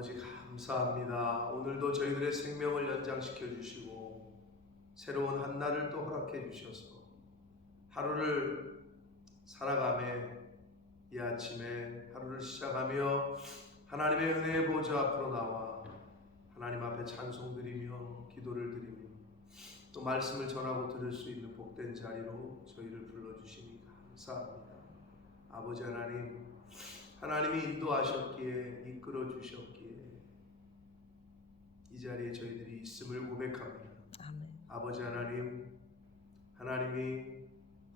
아버지 감사합니다. 오늘도 저희들의 생명을 연장시켜 주시고 새로운 한 날을 또 허락해 주셔서 하루를 살아가며 이 아침에 하루를 시작하며 하나님의 은혜의 보좌 앞으로 나와 하나님 앞에 찬송드리며 기도를 드리며 또 말씀을 전하고 들을 수 있는 복된 자리로 저희를 불러주시니 감사합니다. 아버지 하나님, 하나님이 인도하셨기에 이끌어 주셨기에 이 자리에 저희들이 있음을 고백합니다. 아멘. 아버지 하나님, 하나님이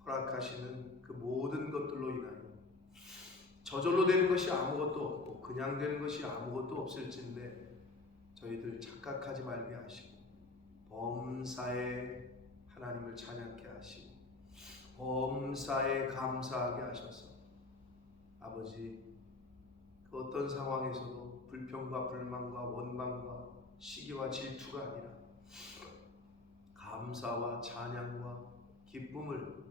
허락하시는 그 모든 것들로 인하여 저절로 되는 것이 아무것도 없고 그냥 되는 것이 아무것도 없을진데 저희들 착각하지 말게 하시고 범사에 하나님을 찬양케 하시고 범사에 감사하게 하셔서 아버지 그 어떤 상황에서도 불평과 불만과 원망과 시기와 질투가 아니라 감사와 찬양과 기쁨을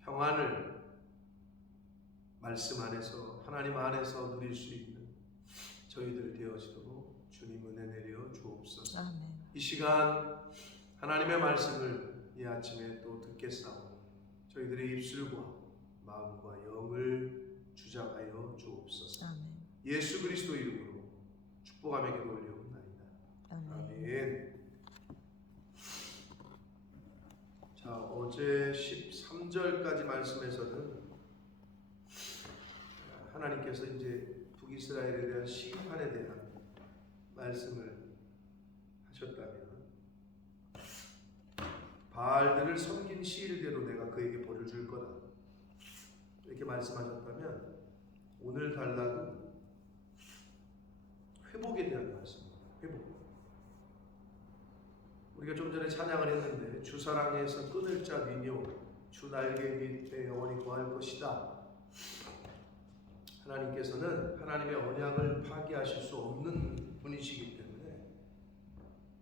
평안을 말씀 안에서 하나님 안에서 누릴 수 있는 저희들 되어지도록 주님 은혜 내려 주옵소서. 아멘. 이 시간 하나님의 말씀을 이 아침에 또 듣겠사오니 저희들의 입술과 마음과 영을 주장하여 주옵소서. 아멘. 예수 그리스도 이름으로 축복하며 기도 올려옵나이다. 아멘. 자, 어제 13절까지 말씀에서는 하나님께서 이제 북이스라엘에 대한 심판에 대한 말씀을 하셨다면 바알들을 섬긴 시일대로 내가 그에게 벌을 줄 거다 이렇게 말씀하셨다면 오늘 단락은 회복에 대한 말씀입니다. 회복. 우리가 좀 전에 찬양을 했는데 주 사랑에서 끊을 자 미뇨 주 날개 밑에 영원히 거할 것이다. 하나님께서는 하나님의 언약을 파기하실 수 없는 분이시기 때문에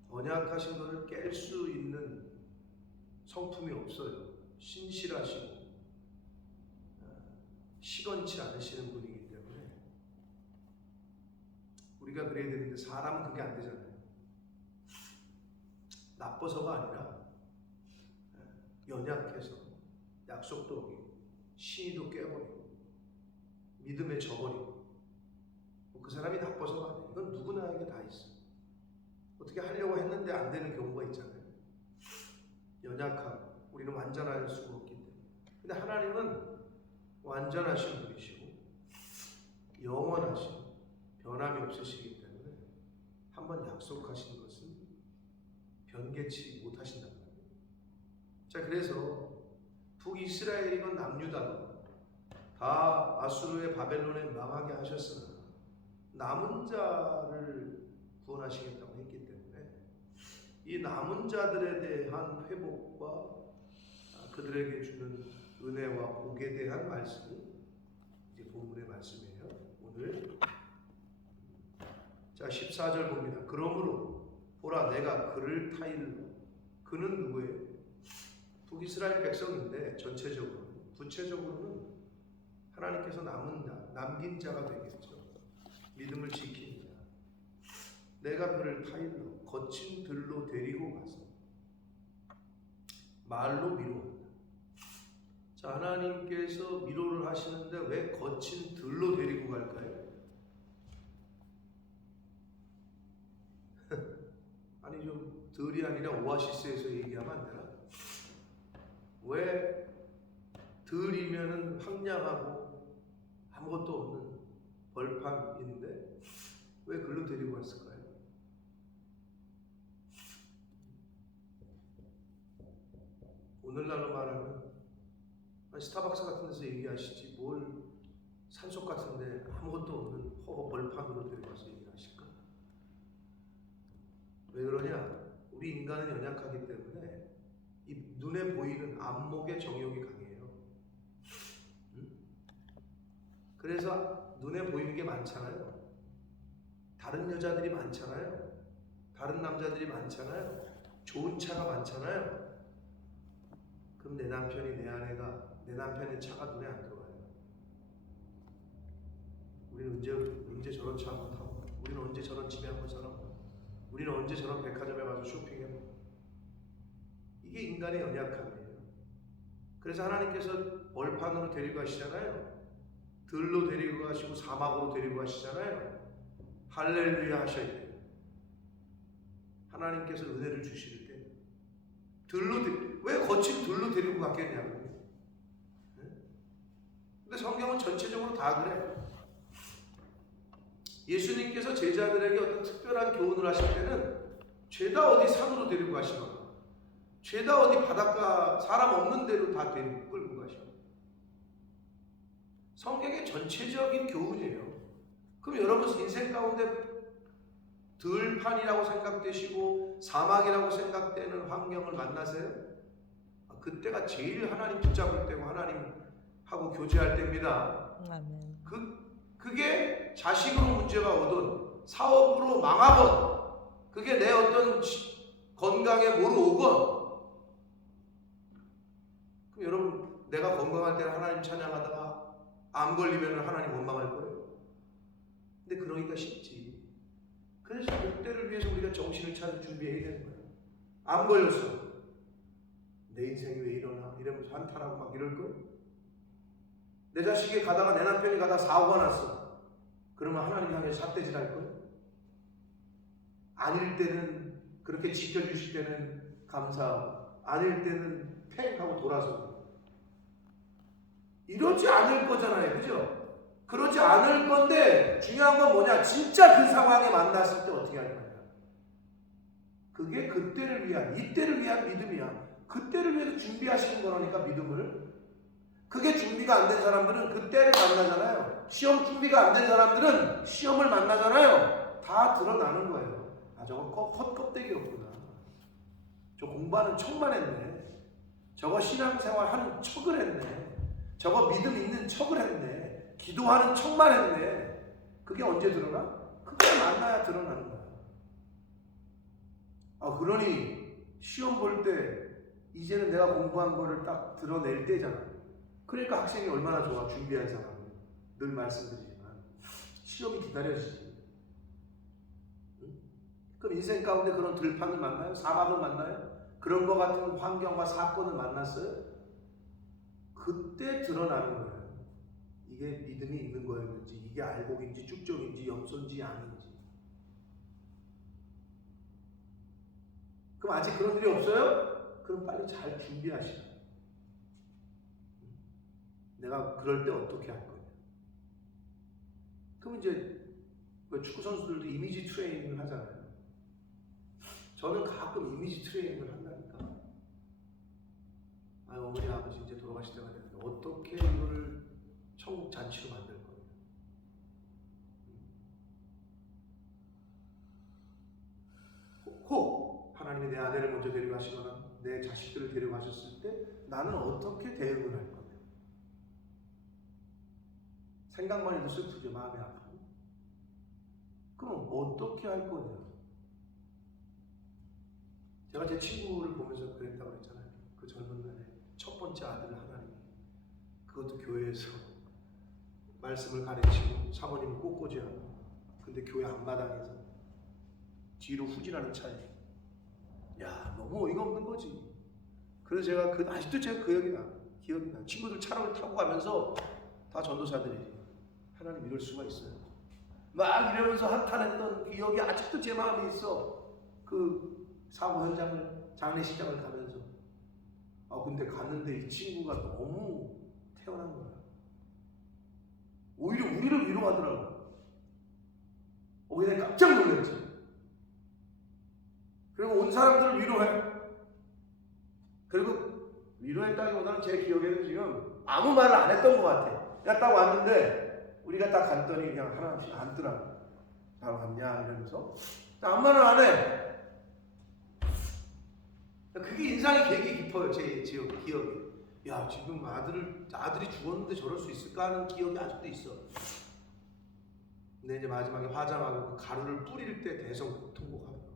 언약하신 것을 깰 수 있는 성품이 없어요. 신실하시고 시건치 않으시는 분이기 때문에 우리가 그래야 되는데 사람은 그게 안 되잖아요. 나빠서가 아니라 연약해서 약속도 어기고 신의도 깨버리고 믿음에 져버리고 그 사람이 나빠서가 아니에요. 이건 누구나에게 다 있어요. 어떻게 하려고 했는데 안 되는 경우가 있잖아요. 연약하고 우리는 완전할 수가 없기 때문에. 근데 하나님은 완전하신 분이시고 영원하시고 변함이 없으시기 때문에 한번 약속하신 것은 변개치 못하신단 말이에요. 자, 그래서 북이스라엘이건 남유다건 다 아수르의 바벨론에 망하게 하셨으나 남은 자를 구원하시겠다고 했기 때문에 이 남은 자들에 대한 회복과 그들에게 주는 은혜와 복에 대한 말씀이 이제 본문의 말씀이에요. 오늘 자 14절 봅니다. 그러므로 보라 내가 그를 타일로 그는 누구예요? 북이스라엘 백성인데 전체적으로 구체적으로는 하나님께서 남긴 자가 되겠죠. 믿음을 지킨 자. 내가 그를 타일로 거친 들로 데리고 가서 말로 미워한다. 자, 하나님께서 미로를 하시는데 왜 거친 들로 데리고 갈까요? 아니 좀 들이 아니라 오아시스에서 얘기하면 안 되나? 왜 들이면은 황량하고 아무것도 없는 벌판인데 왜 글로 데리고 갔을까요? 오늘날로 말하면 스타벅스 같은 데서 얘기하시지 뭘 산속 같은데 아무것도 없는 허허 벌판으로 데려가서 얘기하실까? 왜 그러냐? 우리 인간은 연약하기 때문에 이 눈에 보이는 안목의 정욕이 강해요. 그래서 눈에 보이는 게 많잖아요. 다른 여자들이 많잖아요. 다른 남자들이 많잖아요. 좋은 차가 많잖아요. 그럼 내 남편이 내 아내가 내 남편의 차가 눈에 안 들어와요. 우리는 언제 저런 차 한번 타고 가요. 우리 우리는 언제 저런 집에 한번 살아보고, 우리는 언제 저런 백화점에 가서 쇼핑해보고. 이게 인간의 연약함이에요. 그래서 하나님께서 벌판으로 데리고 가시잖아요. 들로 데리고 가시고 사막으로 데리고 가시잖아요. 할렐루야 하셔야 돼요. 하나님께서 은혜를 주실 때 왜 거친 들로 데리고 갔겠냐고요. 근데 성경은 전체적으로 다 그래요. 예수님께서 제자들에게 어떤 특별한 교훈을 하실 때는 죄다 어디 산으로 데리고 가시거나 죄다 어디 바닷가 사람 없는 데로 다 데리고 끌고 가셔. 성경의 전체적인 교훈이에요. 그럼 여러분 인생 가운데 들판이라고 생각되시고 사막이라고 생각되는 환경을 만나세요? 그때가 제일 하나님 붙잡을 때고 하나님하고 교제할 때입니다. 아멘. 그게 자식으로 문제가 오든 사업으로 망하건 그게 내 어떤 건강에 뭐로 오건, 그럼 여러분 내가 건강할 때는 하나님 찬양하다가 암 걸리면 하나님 원망할 거예요? 근데 그러기가 쉽지. 그래서 그때를 위해서 우리가 정신을 차려 준비해야 되는 거예요. 암 걸렸어. 내 인생이 왜 이러나 이러면서 한탄하고 막 이럴 거예요. 내 자식이 가다가 내 남편이 가다가 사고가 났어. 그러면 하나님 향해 삿대질 할 거예요? 아닐 때는 그렇게 지켜주실 때는 감사하고 아닐 때는 팽 하고 돌아서고 이러지 않을 거잖아요. 그죠? 그러지 않을 건데 중요한 건 뭐냐? 진짜 그 상황에 만났을 때 어떻게 할 거냐? 그게 그때를 위한, 이때를 위한 믿음이야. 그때를 위해서 준비하시는 거라니까, 믿음을. 그게 준비가 안 된 사람들은 그때를 만나잖아요. 시험 준비가 안 된 사람들은 시험을 만나잖아요. 다 드러나는 거예요. 아, 저거 헛껍데기였구나. 저 공부하는 척만 했네. 저거 신앙생활 하는 척을 했네. 저거 믿음 있는 척을 했네. 기도하는 척만 했네. 그게 언제 드러나? 그게 만나야 드러나는 거야. 그러니 시험 볼 때 이제는 내가 공부한 거를 딱 드러낼 때잖아. 그러니까 학생이 얼마나 좋아, 준비한 사람은. 늘 말씀드리지만 시험이 기다려지지. 응? 그럼 인생 가운데 그런 들판을 만나요? 사막을 만나요? 그런 거 같은 환경과 사건을 만났어요? 그때 드러나는 거예요. 이게 믿음이 있는 거였는지, 이게 알곡인지 쭉정인지 염소인지 아닌지. 그럼 아직 그런 일이 없어요? 그럼 빨리 잘 준비하시라. 내가 그럴 때 어떻게 할 거냐. 그럼 이제 축구 선수들도 이미지 트레이닝을 하잖아요. 저는 가끔 이미지 트레이닝을 한다니까. 어머니 아버지 이제 돌아가실 때가 됐는데 어떻게 이거를 천국 잔치로 만들 거예요. 혹 하나님이 내 아내를 먼저 데려가시거나 내 자식들을 데려가셨을 때 나는 어떻게 대응을 할 거냐. 생각만 해도 슬프죠. 마음이 아프고. 그럼 어떻게 할 거냐. 제가 제 친구를 보면서 그랬다고 그랬잖아요. 그 젊은 날에 첫 번째 아들을 하나님, 그것도 교회에서 말씀을 가르치고 사모님을 꽃꽂이하고, 근데 교회 앞마당에서 뒤로 후진하는 차에, 야, 너무 어이가 없는 거지. 그래서 제가 아직도 제가 기억이 나. 친구들 차를 타고 가면서 다 전도사들이지. 하나님 이럴 수가 있어요. 막 이러면서 한탄했던 기억이 아직도 제 마음에 있어. 그 사고 현장을, 장례식장을 가면서. 근데 갔는데 이 친구가 너무 태어난 거야. 오히려 우리를 위로하더라고. 그냥 깜짝 놀랐지. 그리고 온 사람들을 위로해. 그리고 위로했다기보다는 제 기억에는 지금 아무 말을 안 했던 것 같아. 그냥 딱 왔는데 우리가 딱 갔더니 그냥 하나씩 앉더라고. 잘 갔냐 이러면서 아무 말을 안 해. 그게 인상이 되게 깊어요. 제 기억에. 야, 지금 아들이 죽었는데 저럴 수 있을까 하는 기억이 아직도 있어. 근데 이제 마지막에 화장하고 그 가루를 뿌릴 때 대성통곡하더라고.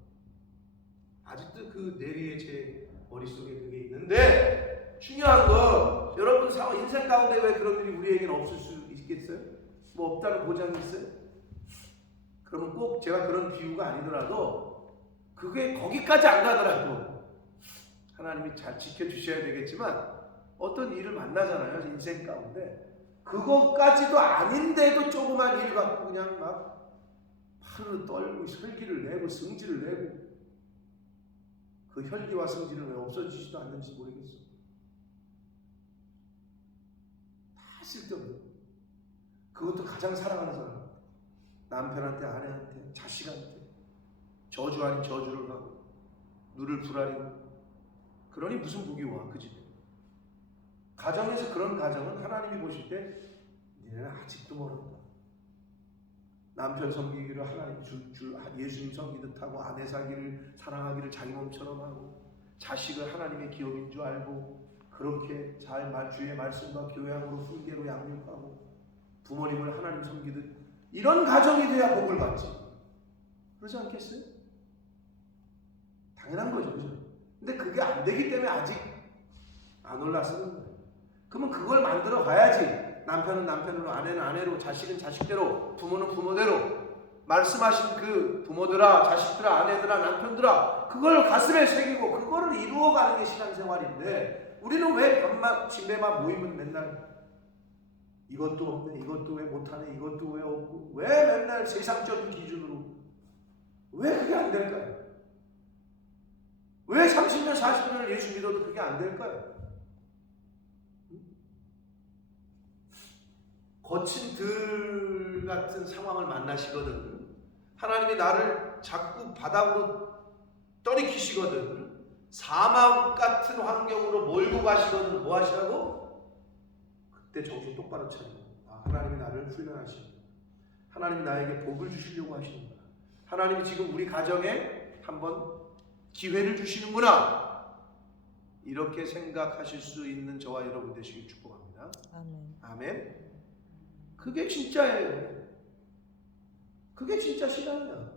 아직도 그 내리에 제 머릿속에 그게 있는데, 중요한 건 여러분 인생 가운데 왜 그런 일이 우리에게는 없을 수 있겠어요? 뭐 없다는 보장이 있어요? 그러면 꼭 제가 그런 비유가 아니더라도 그게 거기까지 안 가더라도 하나님이 잘 지켜주셔야 되겠지만 어떤 일을 만나잖아요, 인생 가운데. 그것까지도 아닌데도 조그만 일 갖고 그냥 막 팔을 떨고 혈기를 내고 성질을 내고, 그 혈기와 성질은 왜 없어지지도 않는지 모르겠어. 다 쓸데없는. 그것도 가장 사랑하는 사람, 남편한테, 아내한테, 자식한테 저주 아닌 저주를 하고 누를 부라리고. 그러니 무슨 복이 와, 그 집에. 가정에서 그런 가정은 하나님이 보실 때 니네는 아직도 모른다. 남편 섬기기를 하나님 예수님 섬기듯 하고, 아내 사랑하기를 자기 몸처럼 하고, 자식을 하나님의 기업인 줄 알고 그렇게 잘 주의 말씀과 교양으로 훈계로 양육하고 부모님을 하나님 섬기듯, 이런 가정이 돼야 복을 받지. 그러지 않겠어요? 당연한 거죠, 그죠? 근데 그게 안 되기 때문에 아직 안 올라서는 거예요. 그러면 그걸 만들어 가야지. 남편은 남편으로, 아내는 아내로, 자식은 자식대로, 부모는 부모대로, 말씀하신 그 부모들아, 자식들아, 아내들아, 남편들아, 그걸 가슴에 새기고 그거를 이루어가는 게 신앙생활인데, 우리는 왜 밤만 집에만 모이면 맨날 이것도 없네, 이것도 왜 못하네, 이것도 왜 없고, 왜 맨날 세상적인 기준으로, 왜 그게 안 될까요? 왜 30년 40년을 예수 믿어도 그게 안 될까요? 거친 들 같은 상황을 만나시거든. 하나님이 나를 자꾸 바닥으로 떨이키시거든. 사막 같은 환경으로 몰고 가시거든. 뭐 하시라고? 그때 정신 똑바로 차리고, 하나님이 나를 훈련하시고, 하나님이 나에게 복을 주시려고 하시는구나. 하나님이 지금 우리 가정에 한번 기회를 주시는구나. 이렇게 생각하실 수 있는 저와 여러분 되시길 축복합니다. 아멘. 아멘. 그게 진짜예요. 그게 진짜 신앙이야.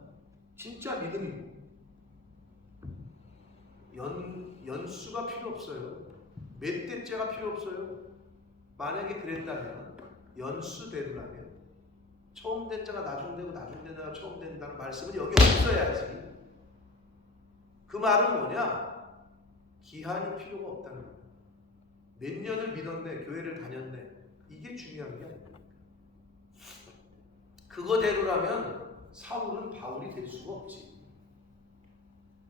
진짜 믿음이고. 연수가 필요 없어요. 몇 대째가 필요 없어요. 만약에 그랬다면, 연수대로라면, 처음 된 자가 나중 되고 나중 된 자가 처음 된다는 말씀은 여기 없어야지. 그 말은 뭐냐? 기한이 필요가 없다는 거예요. 몇 년을 믿었네, 교회를 다녔네, 이게 중요한 게 아닙니다. 그거대로라면 사울은 바울이 될 수가 없지.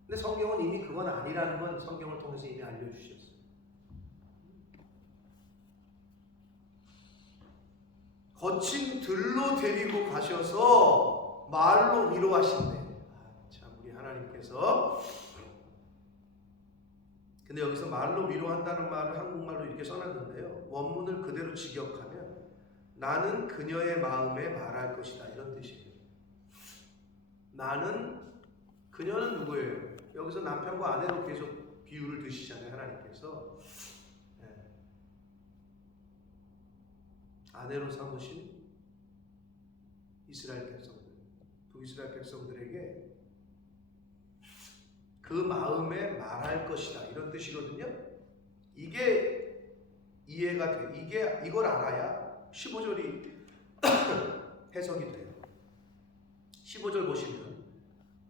근데 성경은 이미 그건 아니라는 건 성경을 통해서 이미 알려주셨어요. 거친 들로 데리고 가셔서 말로 위로하신대. 참, 우리 하나님께서. 근데 여기서 말로 위로한다는 말을 한국말로 이렇게 써놨는데요, 원문을 그대로 직역하면 나는 그녀의 마음에 말할 것이다, 이런 뜻이에요. 그녀는 누구예요? 여기서 남편과 아내로 계속 비유를 드시잖아요, 하나님께서. 아내로 삼으신 이스라엘 백성들, 북이스라엘 백성들에게 그 마음에 말할 것이다, 이런 뜻이거든요. 이게 이해가 돼. 이걸 알아야 15절이 해석이 돼요. 15절 보시면,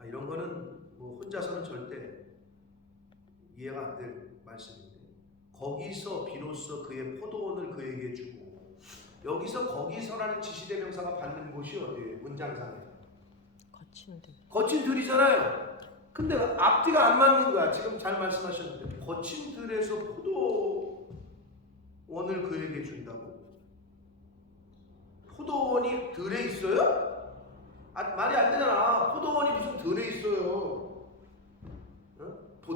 이런 거는 뭐 혼자서는 절대 이해가 안 될 말씀인데, 거기서 비로소 그의 포도원을 그에게 주고, 여기서 거기서라는 지시대명사가 받는 곳이 어디예요? 문장상에 거친 들이잖아요. 근데 앞뒤가 안 맞는 거야. 지금 잘 말씀하셨는데, 거친 들에서 포도원을 그에게 준다고? 포도원이 들에 있어요? 말이 안 되잖아. 포도원이 무슨 들에 있어요?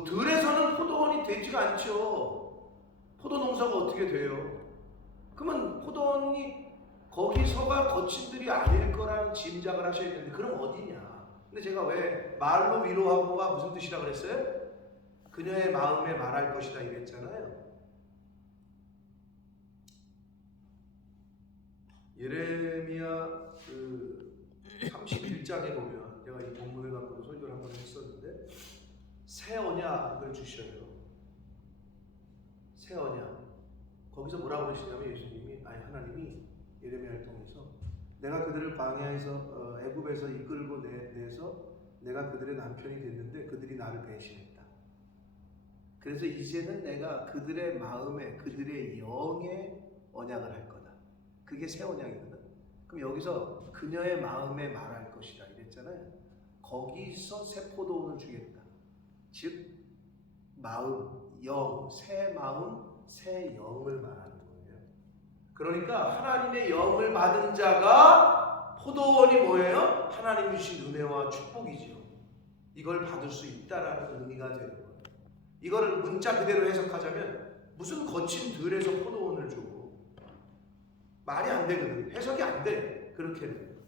들에서는 포도원이 되지가 않죠. 포도 농사가 어떻게 돼요? 그러면 포도원이 거기서가 거친 들이 아닐 거라는 짐작을 하셔야 되는데, 그럼 어디냐? 근데 제가 왜 말로 위로하고가 무슨 뜻이라 그랬어요? 그녀의 마음에 말할 것이다 이랬잖아요. 예레미야 31장에 보면, 제가 이 본문을 갖고 설교를 한번 했었는데, 새 언약을 주셔요. 새 언약. 거기서 뭐라고 그러시냐면, 하나님이 예레미야를 통해서 내가 그들을 광야에서 애굽에서 이끌고 내서 내가 그들의 남편이 됐는데 그들이 나를 배신했다. 그래서 이제는 내가 그들의 마음에 그들의 영에 언약을 할 거다. 그게 새 언약이거든. 그럼 여기서 그녀의 마음에 말할 것이다 이랬잖아요. 거기서 새 포도원을 주겠다. 즉 마음, 영, 새 마음, 새 영을 말하는 거예요. 그러니까 하나님의 영을 받은 자가 포도원이 뭐예요? 하나님 주신 은혜와 축복이죠. 이걸 받을 수 있다라는 의미가 되는 거예요. 이거를 문자 그대로 해석하자면 무슨 거친 들에서 포도원을 주고 말이 안 되거든. 해석이 안 돼. 그렇게는.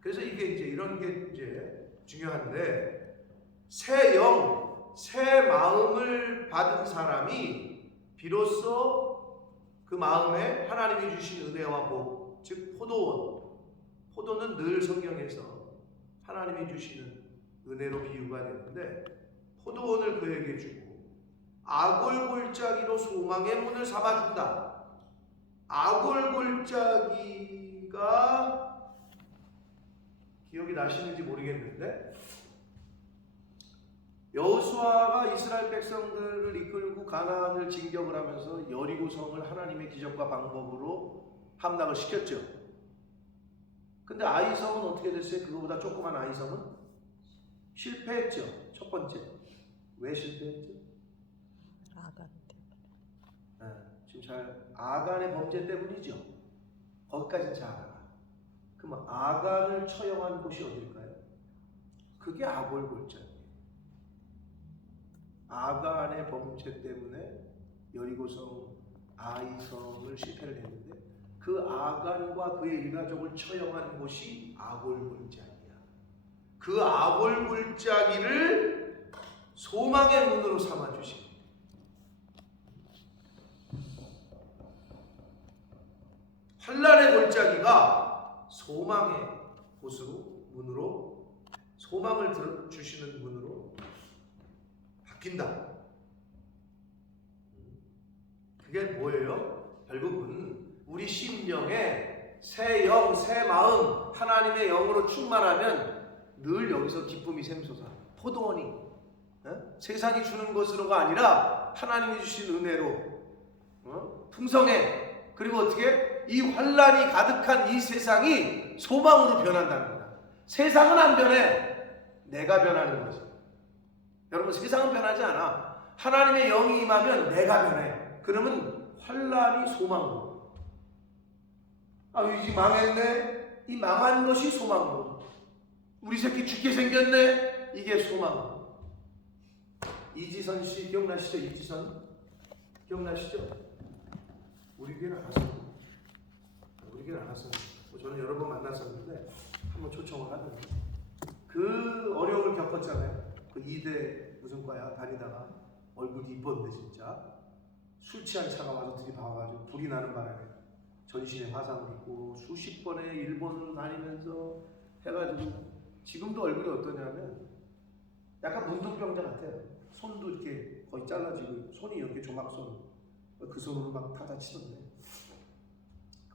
그래서 이게 이제 이런 게 이제 중요한데 새 영, 새 마음을 받은 사람이 비로소 그 마음에 하나님이 주신 은혜와 복, 즉 포도원. 포도는 늘 성경에서 하나님이 주시는 은혜로 비유가 되는데 포도원을 그에게 주고 아골골짜기로 소망의 문을 삼아준다. 아골골짜기가 기억이 나시는지 모르겠는데 여호수아가 이스라엘 백성들을 이끌고 가나안을 진격을 하면서 여리고 성을 하나님의 기적과 방법으로 함락을 시켰죠. 근데 아이성은 어떻게 됐어요? 그거보다 조그만 아이성은 실패했죠. 첫 번째. 왜 실패했죠? 아간 때문에. 지금 잘 아간의 범죄 때문이죠. 거기까지는 잘 알아. 그럼 아간을 처형한 곳이 어딜까요? 그게 아골골짜기예요. 아간의 범죄 때문에 여리고성 아이성을 실패를 했는데 그 아간과 그의 일가족을 처형한 곳이 아골골짜기야. 그 아골골짜기를 소망의 문으로 삼아주신 환난의 골짜기가 소망의 곳으로 문으로 소망을 주시는 문으로 바뀐다. 그게 뭐예요? 결국은 우리 심령에 새 영, 새 마음, 하나님의 영으로 충만하면 늘 여기서 기쁨이 샘솟아. 포도원이 세상이 주는 것으로가 아니라 하나님이 주신 은혜로 풍성해. 그리고 어떻게? 이 환난이 가득한 이 세상이 소망으로 변한다는 거야. 세상은 안 변해. 내가 변하는 거지. 여러분 세상은 변하지 않아. 하나님의 영이 임하면 내가 변해. 그러면 환난이 소망으로. 이 망했네. 이 망한 것이 소망으로. 우리 새끼 죽게 생겼네. 이게 소망으로. 이지선 씨 기억나시죠? 이지선 기억나시죠? 우리 교회는 안 왔습니다. 우리 교회는 안 왔습니다. 저는 여러 번 만났었는데 한번 초청을 하던데 그 어려움을 겪었잖아요. 그 2대 무슨 과야 다니다가 얼굴이 이뻤는데 진짜 술 취한 차가 와서 들이박아가지고 불이 나는 바람에 전신에 화상을 입고 수십 번의 일본을 다니면서 해가지고 지금도 얼굴이 어떠냐면 약간 문둥병자 같아요. 손도 이렇게 거의 잘라지고 손이 이렇게 조막손 그 손으로 막 타다치던데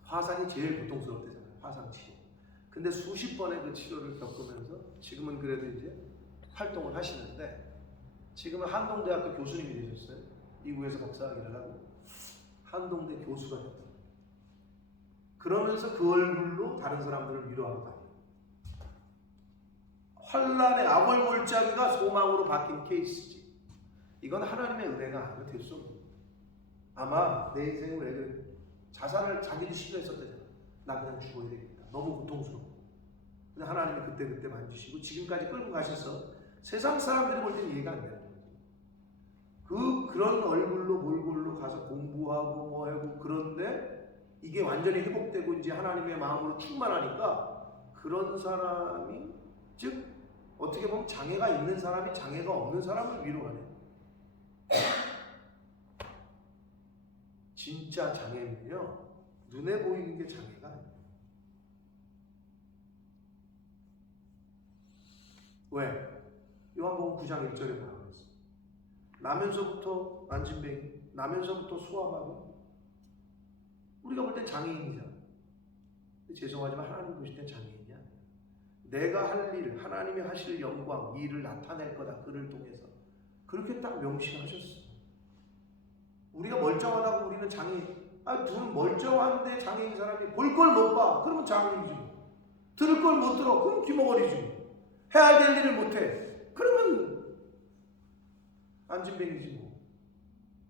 화상이 제일 고통스럽대잖아요. 화상 치료. 근데 수십 번의 그 치료를 겪으면서 지금은 그래도 이제 활동을 하시는데 지금은 한동대학교 교수님이 되셨어요. 미국에서 박사학위를 하고 한동대 교수가 됐다. 그러면서 그 얼굴로 다른 사람들을 위로하고 다녀요. 환란의 아골골짜기가 소망으로 바뀐 케이스지. 이건 하나님의 은혜가 아니면 될 수 없는 거예요. 아마 내 인생을 애들 자살을 자기도 시도했었대잖아. 나 그냥 죽어야 되겠다. 너무 고통스러워. 근데 하나님이 그때 만지시고 지금까지 끌고 가셔서 세상 사람들이 볼 때는 이해가 안 되는 거예요. 그런 얼굴로 몰골로 가서 공부하고 뭐 하고 그런데 이게 완전히 회복되고 이제 하나님의 마음으로 충만하니까 그런 사람이 즉 어떻게 보면 장애가 있는 사람이 장애가 없는 사람을 위로하네. 진짜 장애는요 눈에 보이는 게 장애가 아니에요. 왜? 요한복음 9장 1절에 뭐라고 했어? 나면서부터 안진뱅이, 나면서부터 수암하고 우리가 볼 땐 장애인이잖아. 죄송하지만 하나님 보실 땐 장애인이 아니야. 내가 할 일, 하나님이 하실 영광, 이 일을 나타낼 거다. 그를 통해서. 그렇게 딱 명시하셨어. 우리가 멀쩡하다고 우리는 장애인. 둘 멀쩡한데 장애인 사람이 볼 걸 못 봐. 그러면 장애인이지 뭐. 들을 걸 못 들어. 그럼 귀머거리지 뭐. 해야 될 일을 못 해. 그러면 안진뱅이지 뭐.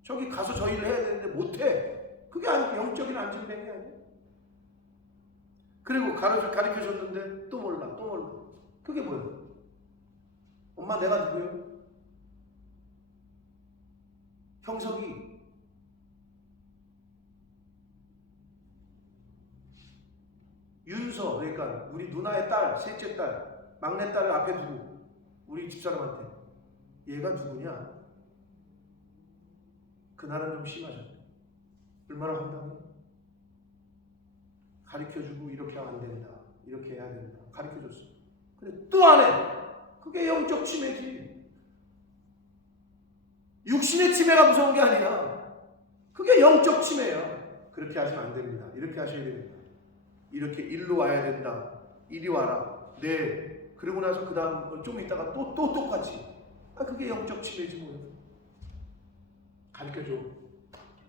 저기 가서 저 일을 해야 되는데 못 해. 그게 영적인 안진뱅이 아니야. 그리고 가르쳐 줬는데 또 몰라. 그게 뭐예요? 엄마 내가 누구예요? 형석이 윤서, 그러니까 우리 누나의 딸, 셋째 딸, 막내 딸을 앞에 두고 우리 집사람한테 얘가 누구냐? 그날은 좀 심하셨네. 얼마나 황당해? 가르쳐주고 이렇게 하면 안 된다. 이렇게 해야 된다. 가르쳐줬어. 근데 또 안 해. 그게 영적 침해지. 육신의 침해가 무서운 게 아니야. 그게 영적 침해야. 그렇게 하시면 안 됩니다. 이렇게 하셔야 됩니다. 이렇게 일로 와야 된다. 이리 와라. 네. 그러고 나서 그 다음 좀 있다가 또 똑같이. 그게 영적 침해지 뭐예요. 가르쳐줘.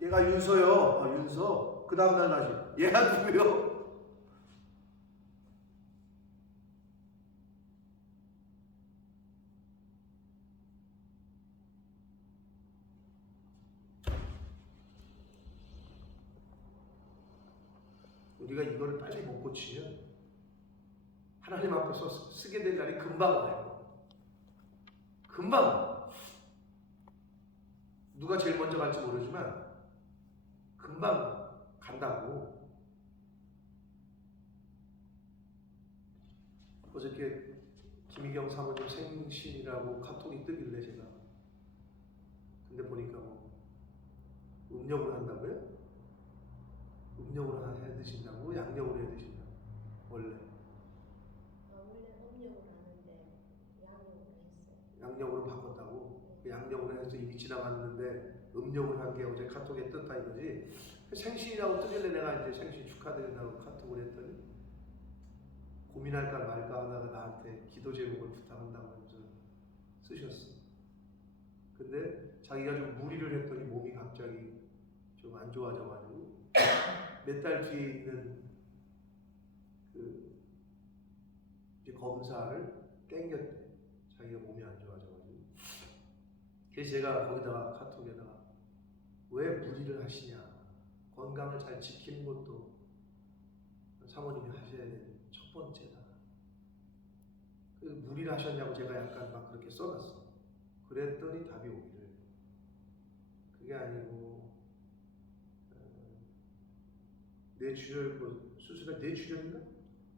얘가 윤서요. 윤서. 그 다음 날 나지. 얘가 누구요? 우리가 이거를 빨리 못 고치면 하나님 앞에서 쓰게 될 날이 금방 와요. 금방. 누가 제일 먼저 갈지 모르지만 금방 간다고. 어저께 김희경 사모님 생신이라고 카톡이 뜨길래 제가 근데 보니까 뭐 음력으로 한다고요? 음력으로 해 드신다고? 양력으로 해 드신다고? 원래 음력으로 하는데 양력으로 했어요. 양력으로 바꿨다고? 양력으로 해서 이미 지나갔는데 음력으로 한 게 어제 카톡에 떴다 이거지. 생신이라고 뜨길래 내가 이제 생신 축하드린다고 카톡을 했더니 고민할까 말까 하다가 나한테 기도 제목을 부탁한다고 하면서 쓰셨어. 근데 자기가 좀 무리를 했더니 몸이 갑자기 좀 안 좋아져가지고 몇 달 뒤에 있는 그 이제 검사를 땡겼대. 자기가 몸이 안 좋아져가지고. 그래서 제가 거기다가 카톡에다가 왜 무리를 하시냐. 건강을 잘 지키는 것도 사모님이 하셔야 되는 첫 번째다. 그래서 무리를 하셨냐고 제가 약간 막 그렇게 써놨어. 그랬더니 답이 오기를 그게 아니고 뇌출혈 수술에 뇌출혈인가?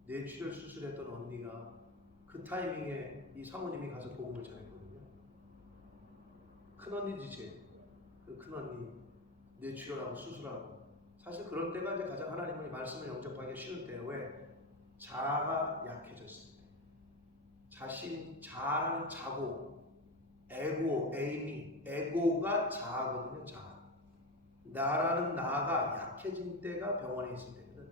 뇌출혈 수술했던 언니가 그 타이밍에 이 사모님이 가서 복음을 전했거든요. 큰 언니지 그 큰 언니 뇌출혈하고 수술하고 사실 그럴 때가 이제 가장 하나님의 말씀을 영접하기 쉬울 때예요. 왜? 자아가 약해졌을 때. 자아는 자고 에고가 자아거든요. 자아. 나라는 나가 약해진 때가 병원에 있을 때거든.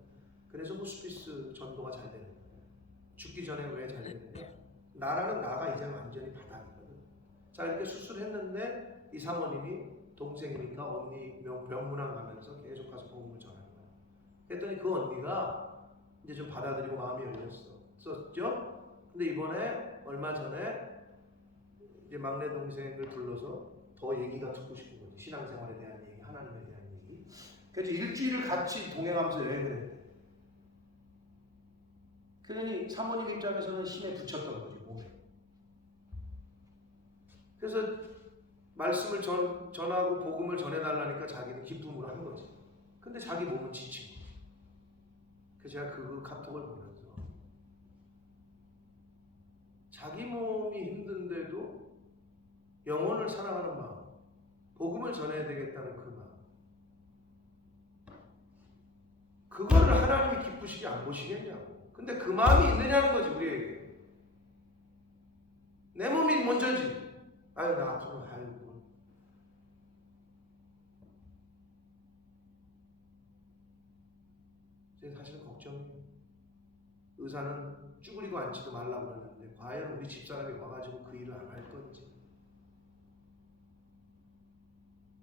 그래서 호스피스 전도가 잘 되는 거예요. 죽기 전에 왜 잘 되느냐? 나라는 나가 이제 완전히 바닥이거든. 자, 이렇게 수술했는데 이 사모님이 동생이니까 언니 명문안 가면서 계속 가서 복음을 전하는 거야. 그랬더니 그 언니가 이제 좀 받아들이고 마음이 열렸었죠. 근데 이번에 얼마 전에 이제 막내 동생을 불러서 더 얘기가 듣고 싶은 거지. 신앙생활에 대한 얘기, 하나님에 대한 얘기. 그래서 일주일을 같이 동행하면서 여행을 했대. 그러니 사모님 입장에서는 힘에 붙였던 거지, 몸에. 그래서 말씀을 전하고 복음을 전해달라니까 자기는 기쁨으로 한 거지. 근데 자기 몸은 지친 거지. 그래서 제가 그 카톡을 보면서 자기 몸이 힘든데도 영혼을 사랑하는 마음, 복음을 전해야 되겠다는 그 마음, 그거를 하나님이 기쁘시게 안 보시겠냐고. 근데 그 마음이 있느냐는 거지, 우리에게. 내 몸이 먼저지. 아유, 나 아프면 아유. 사실은 걱정이에요. 의사는 쭈그리고 앉지도 말라고 그러는데 과연 우리 집사람이 와가지고 그 일을 안 할 건지.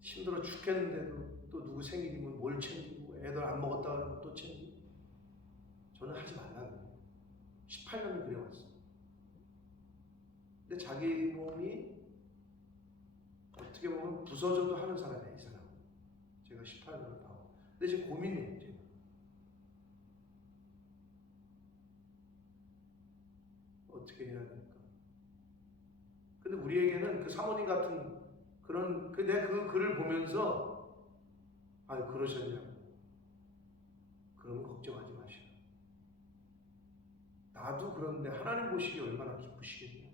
힘들어 죽겠는데도 또 누구 생일이면 뭘 챙기고 애들 안 먹었다 그러면 또 챙기고. 저는 하지 말라고 18년을 그래왔어. 근데 자기 몸이 어떻게 보면 부서져도 하는 사람이에요, 이 사람. 제가 18년을 봐요. 근데 지금 고민이에요, 지금. 어떻게 해야 될까? 근데 우리에게는 그 사모님 같은 그런, 내가 그 글을 보면서, 아유, 그러셨냐고. 그러면 걱정하지 마시오. 나도 그런데 하나님 보시기 얼마나 기쁘시겠냐.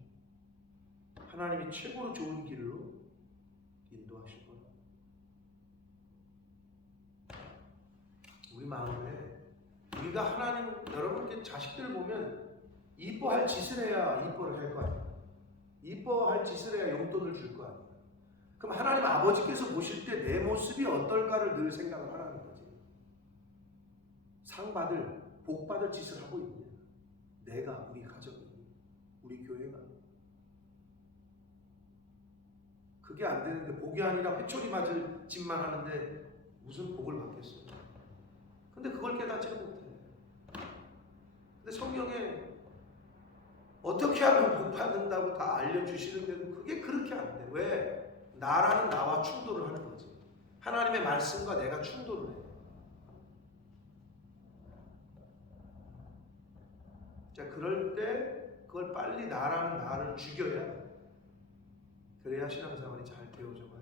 하나님이 최고로 좋은 길로 인도하실 거예요. 우리 마음에 우리가 하나님, 여러분께 자식들 보면 이뻐할 짓을 해야 이뻐를 할 거 아니에요. 이뻐할 짓을 해야 용돈을 줄 거 아니에요. 그럼 하나님 아버지께서 보실 때 내 모습이 어떨까를 늘 생각을 하라는 거지. 상 받을, 복 받을 짓을 하고 있냐. 내가, 우리 가족이, 우리 교회가. 그게 안 되는데 복이 아니라 회초리 맞을 짓만 하는데 무슨 복을 받겠어요. 근데 그걸 깨닫지 못해. 근데 성경에 어떻게 하면 복 받는다고 다 알려주시는데도 그게 그렇게 안 돼. 왜? 나라는 나와 충돌을 하는 거지. 하나님의 말씀과 내가 충돌을 해. 자, 그럴 때 그걸 빨리 나라는 나를 죽여야, 그래야 신앙생활이 잘 되어져 가요.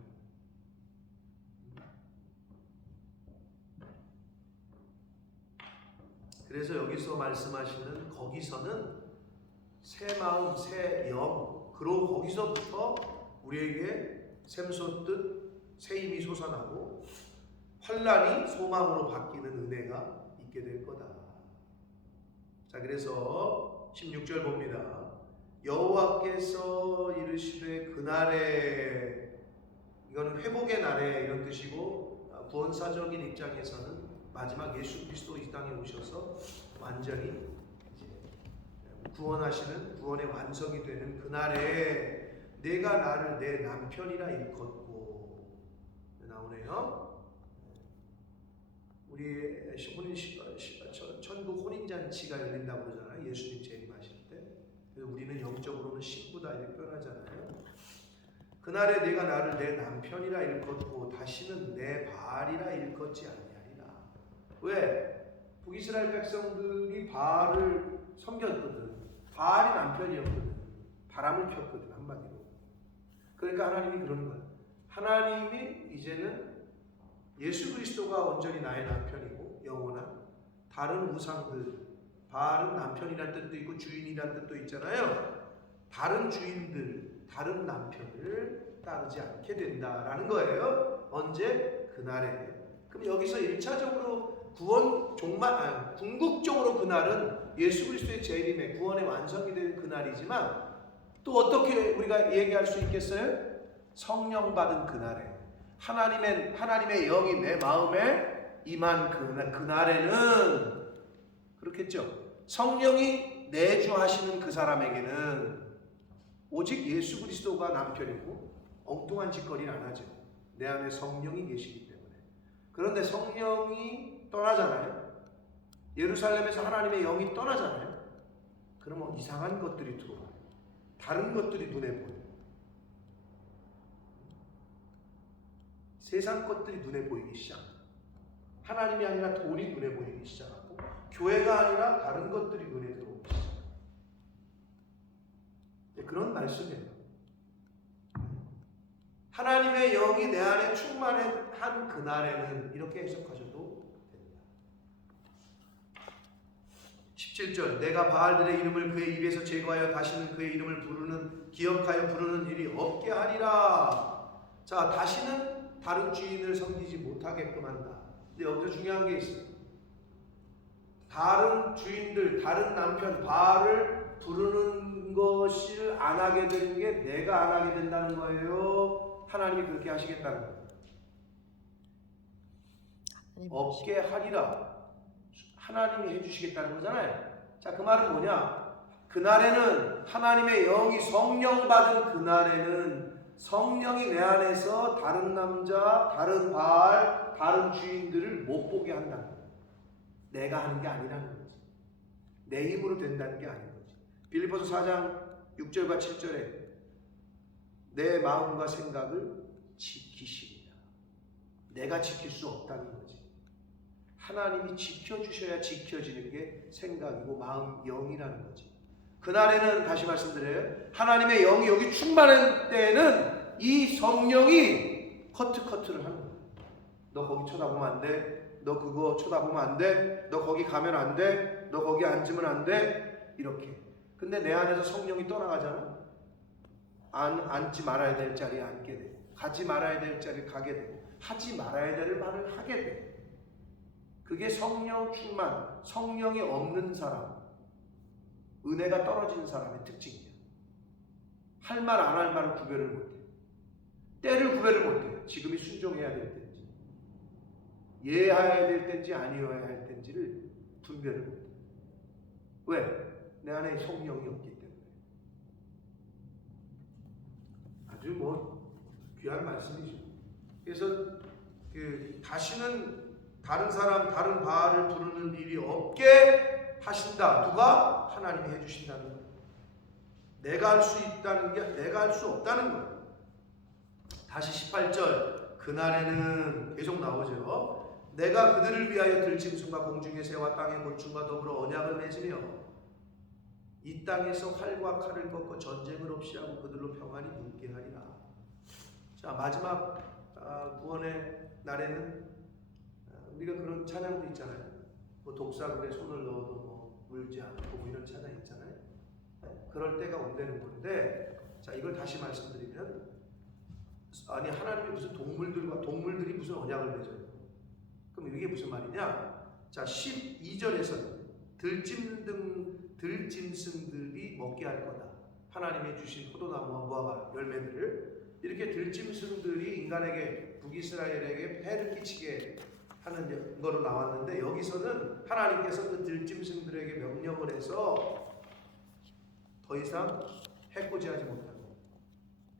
그래서 여기서 말씀하시는 거기서는 새 마음, 새 영, 그리고 거기서부터 우리에게 샘솟듯 새 힘이 솟아나고 환란이 소망으로 바뀌는 은혜가 있게 될 거다. 자, 그래서 16절 봅니다. 여호와께서 이르시되 그날에, 이거는 회복의 날에 이런 뜻이고, 구원사적인 입장에서는 마지막 예수 그리스도 이 땅에 오셔서 완전히 이제 구원하시는, 구원의 완성이 되는 그날에 내가 나를 내 남편이라 일컫고, 나오네요. 우리 천국 혼인잔치가 열린다고 그러잖아요. 예수님 재림하실 때. 그래서 우리는 영적으로는 식구다 이렇게 표현하잖아요. 그날에 내가 나를 내 남편이라 일컫고 다시는 내 바알이라 일컫지 아니하리라. 왜? 북이스라엘 백성들이 바알을 섬겼거든. 바알이 남편이었거든. 바람을 폈거든, 한마디로. 그러니까 하나님이 그러는 거야. 하나님이 이제는 예수 그리스도가 온전히 나의 남편이고 영원한 다른 우상들, 바알은 남편이란 뜻도 있고 주인이란 뜻도 있잖아요. 다른 주인들, 다른 남편을 따르지 않게 된다라는 거예요. 언제? 그날에. 그럼 여기서 1차적으로 구원 궁극적으로 그날은 예수 그리스도의 재림의 구원의 완성이 되는 그날이지만, 또 어떻게 우리가 얘기할 수 있겠어요? 성령 받은 그날에, 하나님의 영이 내 마음에 임한 그날에는, 그렇겠죠? 성령이 내주하시는 그 사람에게는 오직 예수 그리스도가 남편이고 엉뚱한 짓거리를 안 하죠. 내 안에 성령이 계시기 때문에. 그런데 성령이 떠나잖아요. 예루살렘에서 하나님의 영이 떠나잖아요. 그러면 이상한 것들이 들어와요. 다른 것들이 눈에 보여요. 세상 것들이 눈에 보이기 시작합니다. 하나님이 아니라 돈이 눈에 보이기 시작하고, 교회가 아니라 다른 것들이 눈에 들어오기 시작합니다. 그런 말씀이에요. 하나님의 영이 내 안에 충만한 그날에는, 이렇게 해석하셔도 됩니다. 17절, 내가 바알들의 이름을 그의 입에서 제거하여 다시는 그의 이름을 기억하여 부르는 일이 없게 하리라. 자, 다시는 다른 주인을 섬기지 못하게끔 한다. 근데 여기서 중요한 게 있어요. 다른 주인들, 다른 남편, 바알을 부르는 것을 안 하게 되는 게 내가 안 하게 된다는 거예요? 하나님이 그렇게 하시겠다는 거예요? 없게 하리라. 하나님이 해주시겠다는 거잖아요. 자, 그 말은 뭐냐? 그날에는 하나님의 영이 성령 받은 그날에는 성령이 내 안에서 다른 남자, 다른 바알, 다른 주인들을 못 보게 한다는 거예요. 내가 하는 게 아니라는 거지. 내 힘으로 된다는 게 아닌 거지. 빌립보서 4장 6절과 7절에 내 마음과 생각을 지키시리라. 내가 지킬 수 없다는 거지. 하나님이 지켜주셔야 지켜지는 게 생각이고 마음, 영이라는 거지. 그날에는 다시 말씀드려요. 하나님의 영이 여기 충만한 때에는 이 성령이 커트를 하는 거예요. 너 거기 쳐다보면 안 돼. 너 그거 쳐다보면 안 돼. 너 거기 가면 안 돼. 너 거기 앉으면 안 돼. 이렇게. 근데 내 안에서 성령이 떠나가잖아. 앉지 말아야 될 자리에 앉게 되고, 가지 말아야 될 자리에 가게 되고, 하지 말아야 될 말을 하게 돼. 그게 성령 충만, 성령이 없는 사람, 은혜가 떨어진 사람의 특징이야. 할 말 안 할 말을 구별을 못해. 때를 구별을 못해. 지금이 순종해야 될 때인지, 예해야 될 때인지 아니어야 할 때인지를 분별을 못해. 왜? 내 안에 성령이 없기 때문에. 아주 귀한 말씀이죠. 그래서 다시는 다른 사람, 다른 바알을 부르는 일이 없게 하신다. 누가? 하나님이 해주신다는 거예요. 내가 할 수 있다는 게 내가 할 수 없다는 거예요. 다시 18절 그날에는 계속 나오죠. 내가 그들을 위하여 들짐승과 공중의 새와 땅의 곤충과 더불어 언약을 맺으며 이 땅에서 활과 칼을 꺾어 전쟁을 없이 하고 그들로 평안히 눕게 하리라. 자, 마지막 구원의 날에는 우리가 그런 찬양도 있잖아요. 독사굴에 손을 넣어도 물지 않고 이런 찬양 있잖아요. 그럴 때가 온다는 건데, 자, 이걸 다시 말씀드리면, 아니 하나님이 무슨 동물들이 무슨 언약을 맺어요? 그럼 이게 무슨 말이냐? 자, 12절에서는 들짐승들이 먹게 할 거다. 하나님이 주신 포도나무와 무화과 열매들을 이렇게 들짐승들이 인간에게, 북이스라엘에게 해를 끼치게 하는 거로 나왔는데, 여기서는 하나님께서 그 들짐승들에게 명령을 해서 더 이상 해코지하지 못하고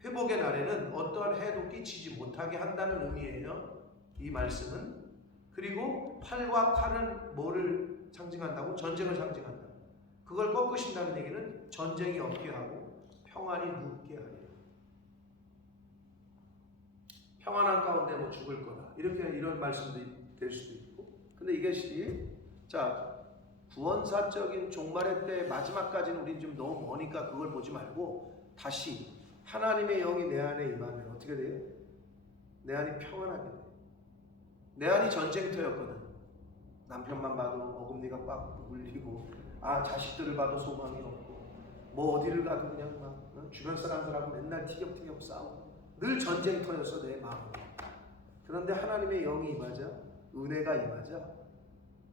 회복의 날에는 어떠한 해도 끼치지 못하게 한다는 의미예요, 이 말씀은. 그리고 팔과 칼은 뭐를 상징한다고? 전쟁을 상징한다. 그걸 꺾으신다는 얘기는 전쟁이 없게 하고 평안히 눕게 하리라. 평안한 가운데 죽을 거다, 이런 말씀도 될 수도 있고. 근데 이것이, 자, 구원사적인 종말의 때 마지막까지는 우린 좀 너무 머니까 그걸 보지 말고, 다시 하나님의 영이 내 안에 임하면 어떻게 돼요? 내 안이 평안하게 돼요. 내 안이 전쟁터였거든. 남편만 봐도 어금니가 꽉 물리고, 자식들을 봐도 소망이 없고, 뭐 어디를 가도 그냥 막 주변 사람들하고 맨날 티격태격 싸우고, 늘 전쟁터였어 내 마음. 그런데 하나님의 영이 임하자, 은혜가 임하자,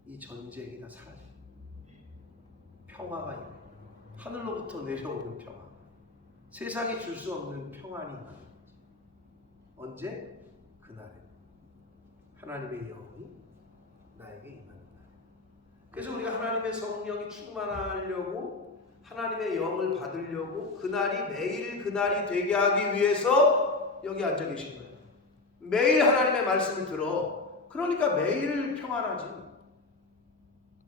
이 전쟁이 다 사라져. 평화가 임해. 하늘로부터 내려오는 평화. 세상이 줄 수 없는 평안이 임하는 거지. 언제? 그날에 하나님의 영이 나에게 임하는 날. 그래서 우리가 하나님의 성령이 충만하려고, 하나님의 영을 받으려고, 그날이 매일 그날이 되게 하기 위해서 여기 앉아 계신 거예요. 매일 하나님의 말씀을 들어. 그러니까 매일 평안하지,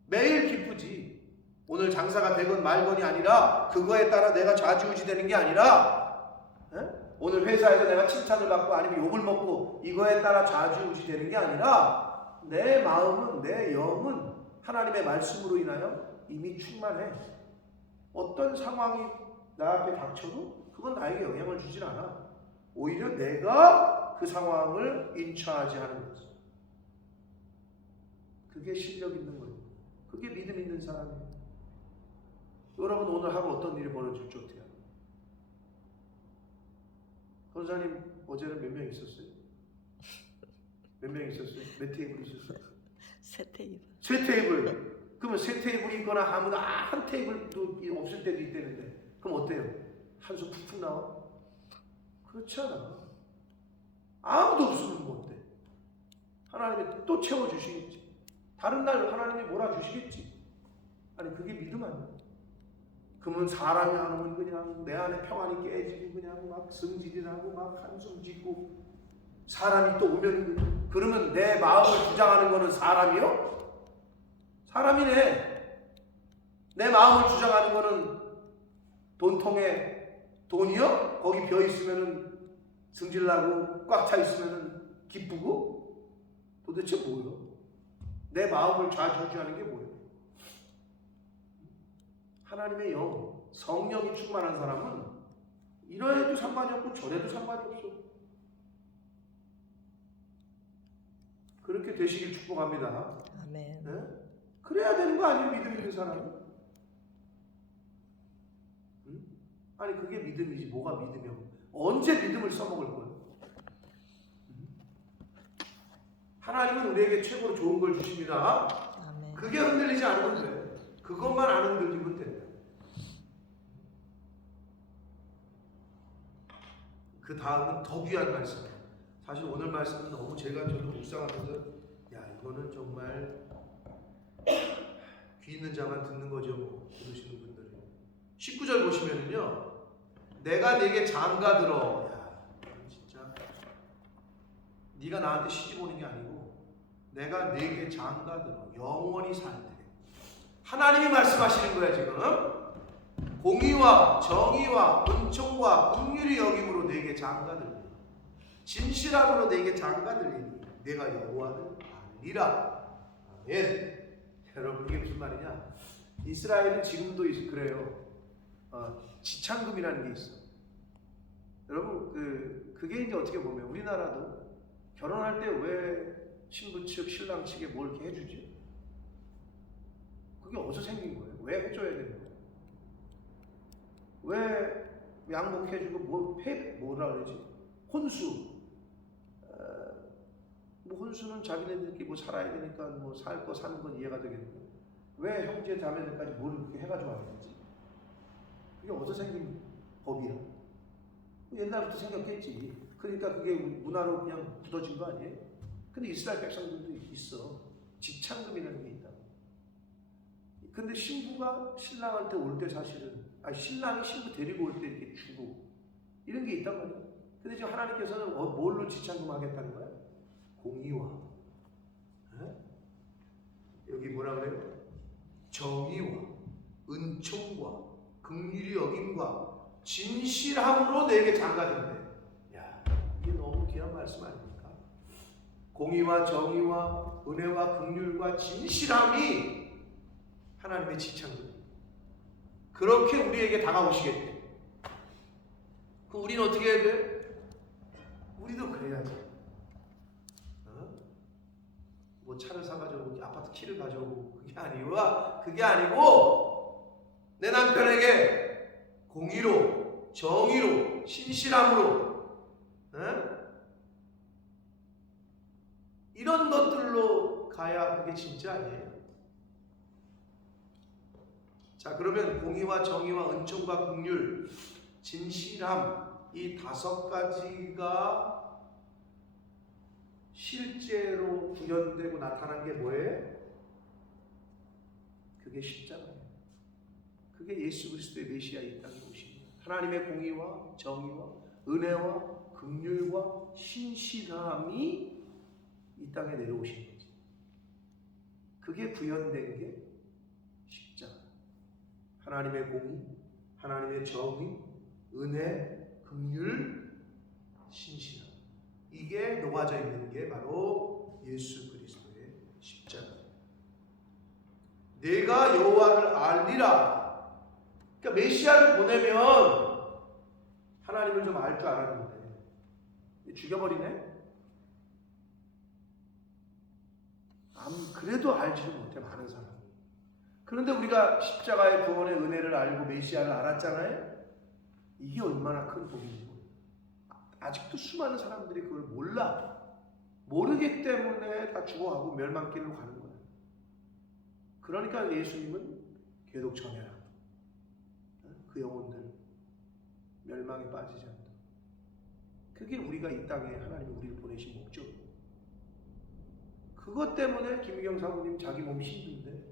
매일 기쁘지. 오늘 장사가 되건 말건이 아니라, 그거에 따라 내가 좌지우지 되는 게 아니라, 오늘 회사에서 내가 칭찬을 받고 아니면 욕을 먹고 이거에 따라 좌지우지 되는 게 아니라, 내 마음은, 내 영은 하나님의 말씀으로 인하여 이미 충만해. 어떤 상황이 나 앞에 닥쳐도 그건 나에게 영향을 주질 않아. 오히려 내가 그 상황을 인차하지 하는 거지. 그게 실력 있는 거예요. 그게 믿음 있는 사람이에요. 여러분, 오늘 하루 어떤 일이 벌어질지 어떻게 알아요? 권사님 어제는 몇 명 있었어요? 몇 명 있었어요? 몇 테이블 있었어요? 새 테이블. 세 테이블. 그러면 세 테이블이 있거나 아무나 한 테이블도 없을 때도 있다는데, 그럼 어때요? 한숨 푹푹 나와? 그렇지 않아. 아무도 없으면 뭐 어때? 하나님이 또 채워주시겠지. 다른 날 하나님이 몰아주시겠지. 아니 그게 믿음 아니야? 그러면 사람이 안 오면 그냥 내 안에 평안이 깨지고 그냥 막 승질이 나고 막 한숨 짓고 사람이 또 오면 그러면 내 마음을 주장하는 거는 사람이요? 사람이네. 내 마음을 주장하는 거는 돈통에 돈이요? 거기 벼 있으면은 승질나고 꽉 차 있으면은 기쁘고 도대체 뭐요? 내 마음을 좌지우지하는 게 뭐예요? 하나님의 영, 성령이 충만한 사람은 이러해도 상관이 없고 저래도 상관이 없어. 그렇게 되시길 축복합니다. 아멘. 네? 그래야 되는 거 아니에요? 믿음 있는 사람은? 응? 아니 그게 믿음이지 뭐가 믿음이야? 언제 믿음을 써먹을 거예요? 하나님은 우리에게 최고로 좋은 걸 주십니다. 아멘. 그게 흔들리지 않으면 돼. 그것만 안 흔들리면 된다. 그 다음은 더 귀한 말씀. 사실 오늘 말씀은 너무 저도 묵상하면서 야 이거는 정말 귀 있는 자만 듣는 거죠 뭐 그러시는 분들이 19절 보시면은요 내가 네게 장가들어 야 진짜 네가 나한테 시집 오는 게 아니고 내가 네게 장가들어 영원히 살때 하나님이 말씀하시는 거야 지금 공의와 정의와 은총과 긍휼이 여김으로 네게 장가들리 진실함으로 네게 장가들리니 내가 여호와를 알리라. 아멘. 여러분 이게 무슨 말이냐? 이스라엘은 지금도 그래요. 지창금이라는 게 있어. 여러분 그게 이제 어떻게 보면 우리나라도 결혼할 때 왜 신부 측 신랑 측에 뭘 이렇게 해주지? 그게 어디서 생긴 거예요? 왜 해줘야 되는 거예요? 왜 양복해주고 뭐라 그러지? 혼수. 뭐 혼수는 자기네들끼리 뭐 살아야 되니까 뭐 살 거 사는 건 이해가 되겠는데 왜 형제 자매들까지 뭘 그렇게 해가지고 하는 거지? 그게 어디서 생긴 법이야? 옛날부터 생겼겠지. 그러니까 그게 문화로 그냥 굳어진 거 아니에요? 근데 이스라엘 백성들도 있어. 직창금이라는 게 있다. 근데 신부가 신랑한테 올 때 사실은 신랑이 신부 데리고 올 때 이렇게 주고 이런 게 있단 말이야. 근데 지금 하나님께서는 뭘로 지창금 하겠다는 거야? 공의와 여기 뭐라 그래요? 정의와 은총과 긍휼이 여김과 진실함으로 내게 장가든대. 야, 이게 너무 귀한 말씀 아닙니까? 공의와 정의와 은혜와 긍휼과 진실함이 하나님의 지창금. 그렇게 우리에게 다가오시겠대. 그럼 우리는 어떻게 해야 돼? 우리도 그래야지. 뭐 차를 사가지고 아파트 키를 가져오고 그게 아니고 내 남편에게 공의로 정의로 신실함으로 이런 것들로 가야 그게 진짜 아니에요. 자 그러면 공의와 정의와 은총과 긍휼 진실함 이 5가지가 실제로 구현되고 나타난 게 뭐예요? 그게 십자가예요. 그게 예수 그리스도의 메시아 이 땅에 오신 하나님의 공의와 정의와 은혜와 긍휼과 신실함이 이 땅에 내려오신 거지. 그게 구현된 게 십자가. 하나님의 공의, 하나님의 정의, 은혜, 긍휼, 신실함. 이게 녹아져 있는 게 바로 예수 그리스도의 십자가. 내가 여호와를 알리라. 그러니까 메시아를 보내면 하나님을 좀 알 줄 알았는데 죽여버리네. 그래도 알지를 못해 많은 사람. 그런데 우리가 십자가의 구원의 은혜를 알고 메시아를 알았잖아요. 이게 얼마나 큰 복인지. 아직도 수많은 사람들이 그걸 몰라. 모르기 때문에 다 죽어가고 멸망길로 가는 거야. 그러니까 예수님은 계속 전해라. 그 영혼들 멸망에 빠지지 않도록. 그게 우리가 이 땅에 하나님이 우리를 보내신 목적이에요. 그것 때문에 김희경 사모님 자기 몸이 힘든데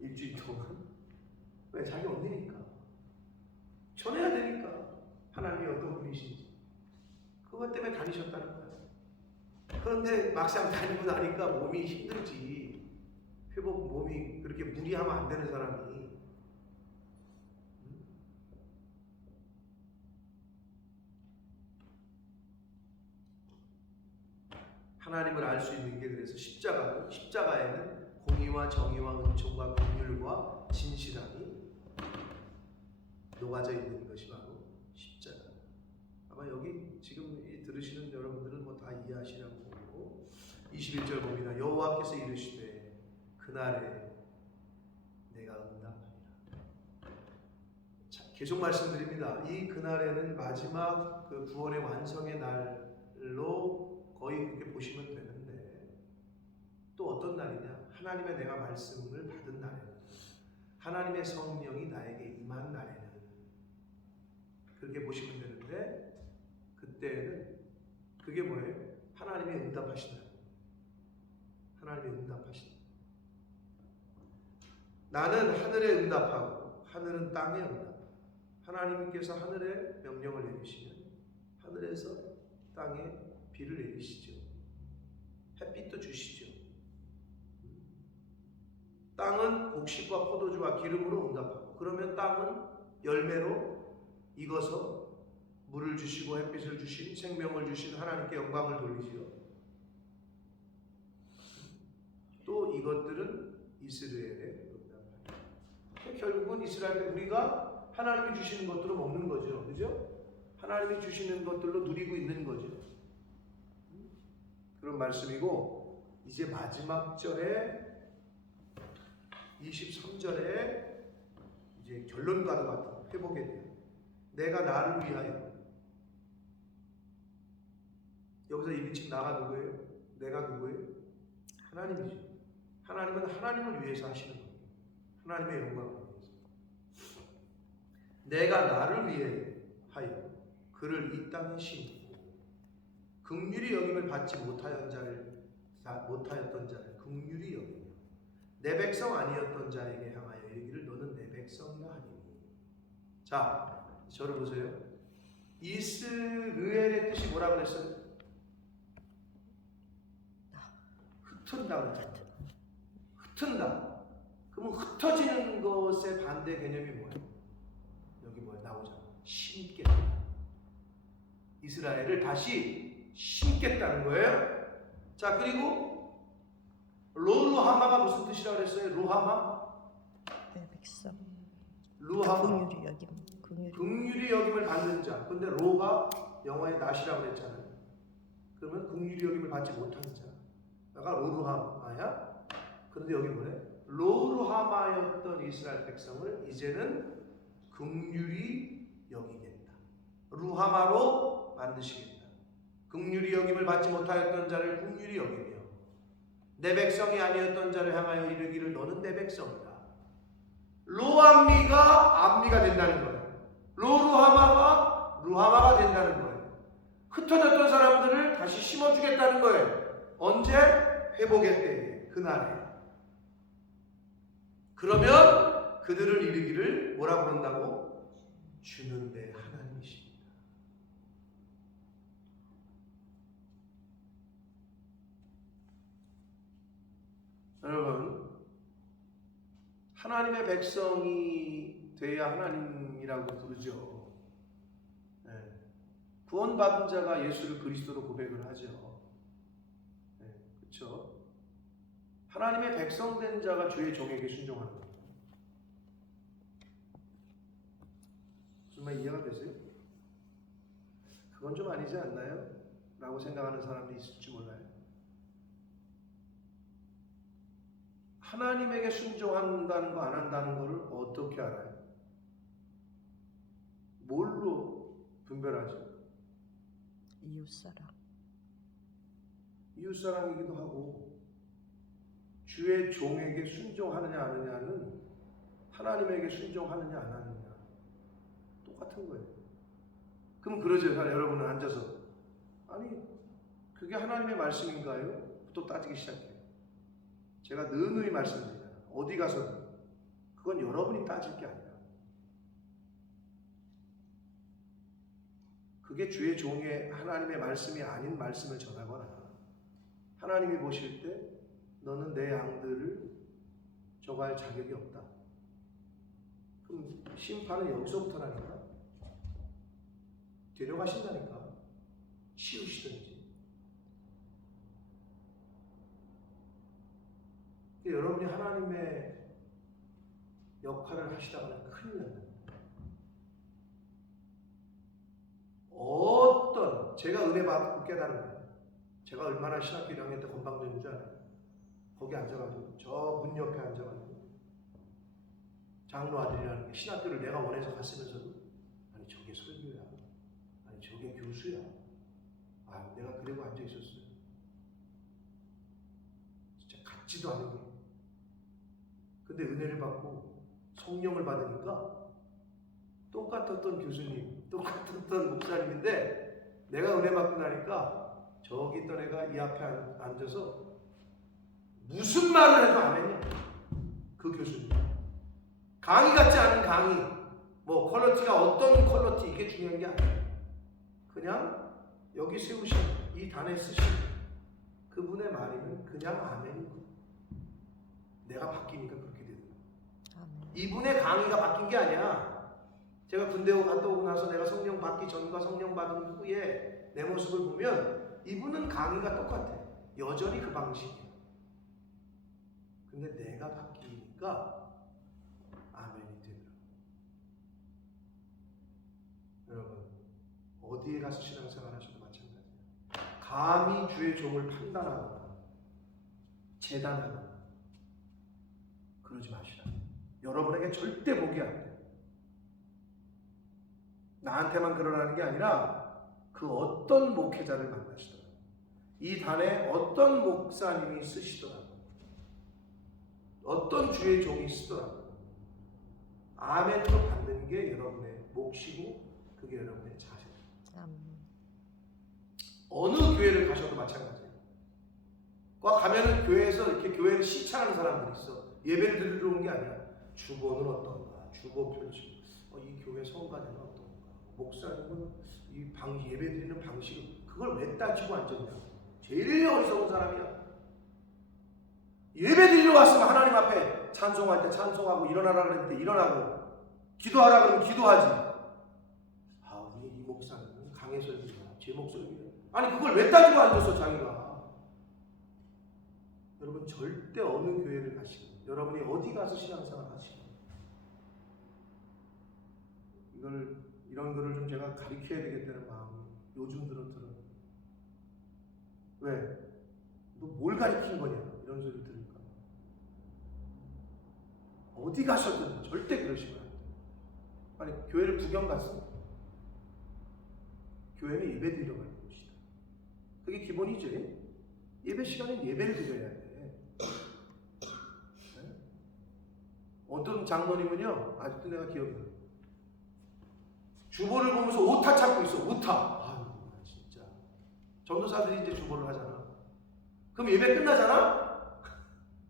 일주일 동안. 왜? 자기 언니니까. 전해야 되니까. 하나님이 어떤 분이신지. 그것 때문에 다니셨다는 거야. 그런데 막상 다니고 나니까 몸이 힘들지. 회복 몸이 그렇게 무리하면 안 되는 사람이. 하나님을 알 수 있는 게 그래서 십자가에는 공의와 정의와 은총과 긍휼과 진실함이 녹아져 있는 것이 바로 십자가. 아마 여기 지금 들으시는 여러분들은 뭐 다 이해하시라고 보고 21절 봅니다. 여호와께서 이르시되 그날에 내가 응답하리라. 자, 계속 말씀드립니다. 이 그날에는 마지막 그 구원의 완성의 날로 거의 그렇게 보시면 되는데 또 어떤 날이냐? 하나님의 내가 말씀을 받은 날에는 하나님의 성령이 나에게 임한 날에는 그렇게 보시면 되는데 그때는 그게 뭐예요? 하나님의 응답하신다. 하나님의 응답하신다. 나는 하늘에 응답하고 하늘은 땅에 응답하고 하나님께서 하늘에 명령을 내리시면 하늘에서 땅에 비를 내리시죠. 햇빛도 주시죠. 땅은 곡식과 포도주와 기름으로 응답하고 그러면 땅은 열매로 익어서 물을 주시고 햇빛을 주신 생명을 주신 하나님께 영광을 돌리지요. 또 이것들은 이스라엘의 응답입니다. 결국은 이스라엘의 우리가 하나님이 주시는 것들로 먹는 거죠. 그죠? 하나님이 주시는 것들로 누리고 있는 거죠. 그런 말씀이고 이제 마지막 절에 23절에 이제 결론과도 같은 회복에 대한 내가 나를 위하여 여기서 이 미친 나가 누구예요? 내가 누구예요? 하나님이죠. 하나님은 하나님을 위해서 하시는 거예요. 하나님의 영광을 위해서. 내가 나를 위하여 그를 이 땅에 심고 긍휼히 여김을 받지 못하였던 자를 긍휼히 여기며 내 백성 아니었던 자에게 향하여 이르기를 너는 내 백성이라 하니. 자, 저를 보세요. 이스라엘의 뜻이 뭐라 그랬어요? 흩은다 그랬잖아요. 흩은다. 그러면 흩어지는 것의 반대 개념이 뭐예요? 여기 뭐예요? 나오잖아. 심겠다. 이스라엘을 다시 심겠다는 거예요. 자, 그리고 로루하마가 무슨 뜻이라고 그랬어요? 루하마? 내 백성. 루하마. 긍휼히 여김을 받는 자. 근데 로가 영어의 낫이라고 그랬잖아요. 그러면 긍휼히 여김을 받지 못한 자. 가 로루하마야. 그런데 여기 뭐래? 로루하마였던 이스라엘 백성을 이제는 긍휼히 여기겠다. 루하마로 만드시겠다. 긍휼히 여김을 받지 못하였던 자를 긍휼히 여기며 내 백성이 아니었던 자를 향하여 이르기를 너는 내 백성이다. 로암미가 암미가 된다는 거예요. 로루하마가 루하마가 된다는 거예요. 흩어졌던 사람들을 다시 심어주겠다는 거예요. 언제? 회복의 때에, 그날에. 그러면 그들을 이르기를 뭐라고 그런다고? 주는 내 하나님이십니다. 여러분, 하나님의 백성이 돼야 하나님이라고 부르죠. 네. 구원받은 자가 예수를 그리스도로 고백을 하죠. 네. 그렇죠? 하나님의 백성된 자가 주의 종에게 순종하는 겁니다. 무슨 말 이해가 되세요? 그건 좀 아니지 않나요? 라고 생각하는 사람도 있을지 몰라요. 하나님에게 순종한다는 거 안 한다는 거를 어떻게 알아요? 뭘로 분별하죠? 이웃사랑. 이웃사랑이기도 하고 주의 종에게 순종하느냐 안 하느냐는 하나님에게 순종하느냐 안 하느냐 똑같은 거예요. 그럼 그러죠. 여러분은 앉아서 아니 그게 하나님의 말씀인가요? 또 따지기 시작해요. 제가 느누이 말씀드리잖아요. 어디 가서든 그건 여러분이 따질 게 아니라 그게 주의 종의 하나님의 말씀이 아닌 말씀을 전하거나 하나님이 보실 때 너는 내 양들을 저거할 자격이 없다. 그럼 심판은 여기서부터라니까. 데려가신다니까. 치우시든지. 여러분이 하나님의 역할을 하시다가는 큰일 납니다. 어떤 제가 은혜 받고 깨달은 거예요. 제가 얼마나 신학교 1학년 때 건방졌는 줄 알아요. 거기 앉아가지고 저 문 옆에 앉아가지고 장로 아들이라는 게 신학교를 내가 원해서 갔으면서도 아니 저게 설교야, 아니 저게 교수야, 아 내가 그러고 앉아 있었어요. 진짜 같지도 않은 게. 근데 은혜를 받고 성령을 받으니까 똑같았던 교수님, 똑같았던 목사님인데 내가 은혜 받고 나니까 저기 있던 애가 이 앞에 앉아서 무슨 말을 해도 아멘이야. 그 교수님. 강의 같지 않은 강의, 뭐 퀄리티가 어떤 퀄리티 이게 중요한 게 아니에요. 그냥 여기 세우신 이 단에 쓰신 그분의 말이면 그냥 아멘이고 내가 바뀌니까 그렇게 되는 거예요. 이분의 강의가 바뀐 게 아니야. 제가 군대 갔다 오고 나서 내가 성령 받기 전과 성령 받은 후에 내 모습을 보면 이분은 강의가 똑같아. 여전히 그 방식이야. 근데 내가 바뀌니까 아멘이 되더라. 여러분 어디에 가서 신앙생활 하셔도 마찬가지예요. 감히 주의 종을 판단하거나 재단하거나 그러지 마시라. 여러분에게 절대 복이 안 돼요. 나한테만 그러라는 게 아니라 그 어떤 목회자를 만나시더라도 이 단에 어떤 목사님이 쓰시더라도 어떤 주의 종이 쓰더라도 아멘으로 받는 게 여러분의 몫이고 그게 여러분의 자세입니다. 어느 교회를 가셔도 마찬가지예요. 가면은 교회에서 이렇게 교회를 시찰하는 사람들이 있어. 예배를 드리러 오는 게 아니야. 주보는 어떤가, 주보 표지, 이 교회 성가대는 어떤가, 목사님은 이 예배 드리는 방식은 그걸 왜 따지고 앉았냐. 제일 어리석은 사람이야. 예배 드리러 왔으면 하나님 앞에 찬송할 때 찬송하고 일어나라 그럴 때 일어나고 기도하라 그러면 기도하지. 우리 이 목사는 강해설교야. 제 목소리야. 아니 그걸 왜 따지고 앉았어 자기가. 여러분 절대 어느 교회를 가시고 여러분이 어디 가서 신앙생활 하시고 이런 거를 좀 제가 가르쳐야 되겠다는 마음이 요즘 들어요. 왜? 너 뭘 가르친 거냐? 이런 소리 들으니까 어디 가셔도 절대 그러시면 안 돼요. 아니 교회를 구경 갔어. 교회는 예배 드리러 가는 곳이다. 그게 기본이지. 예배 시간엔 예배를 드려야 돼. 네? 어떤 장로님은요, 아직도 내가 기억이 나요. 주보를 보면서 오타 찾고 있어. 오타. 진짜. 전도사들이 이제 주보를 하잖아. 그럼 예배 끝나잖아?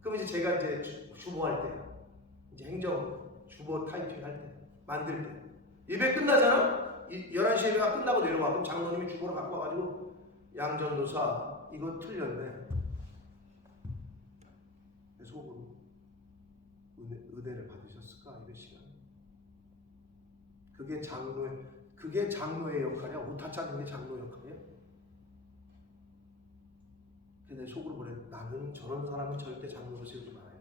그럼 이제 제가 이제 주보할 때, 이제 행정 주보 타이핑 할 때, 만들 때. 예배 끝나잖아? 11시 예배가 끝나고 내려와. 그럼 장로님이 주보를 갖고 와가지고, 양전도사, 이거 틀렸네. 속으로 은혜를 받으셨을까? 예배 시간. 그게 장로의 역할이야. 오타 찾는 게 장로 역할이야. 근데 속으로 보내. 나는 저런 사람을 절대 장로로 세우지 말아요.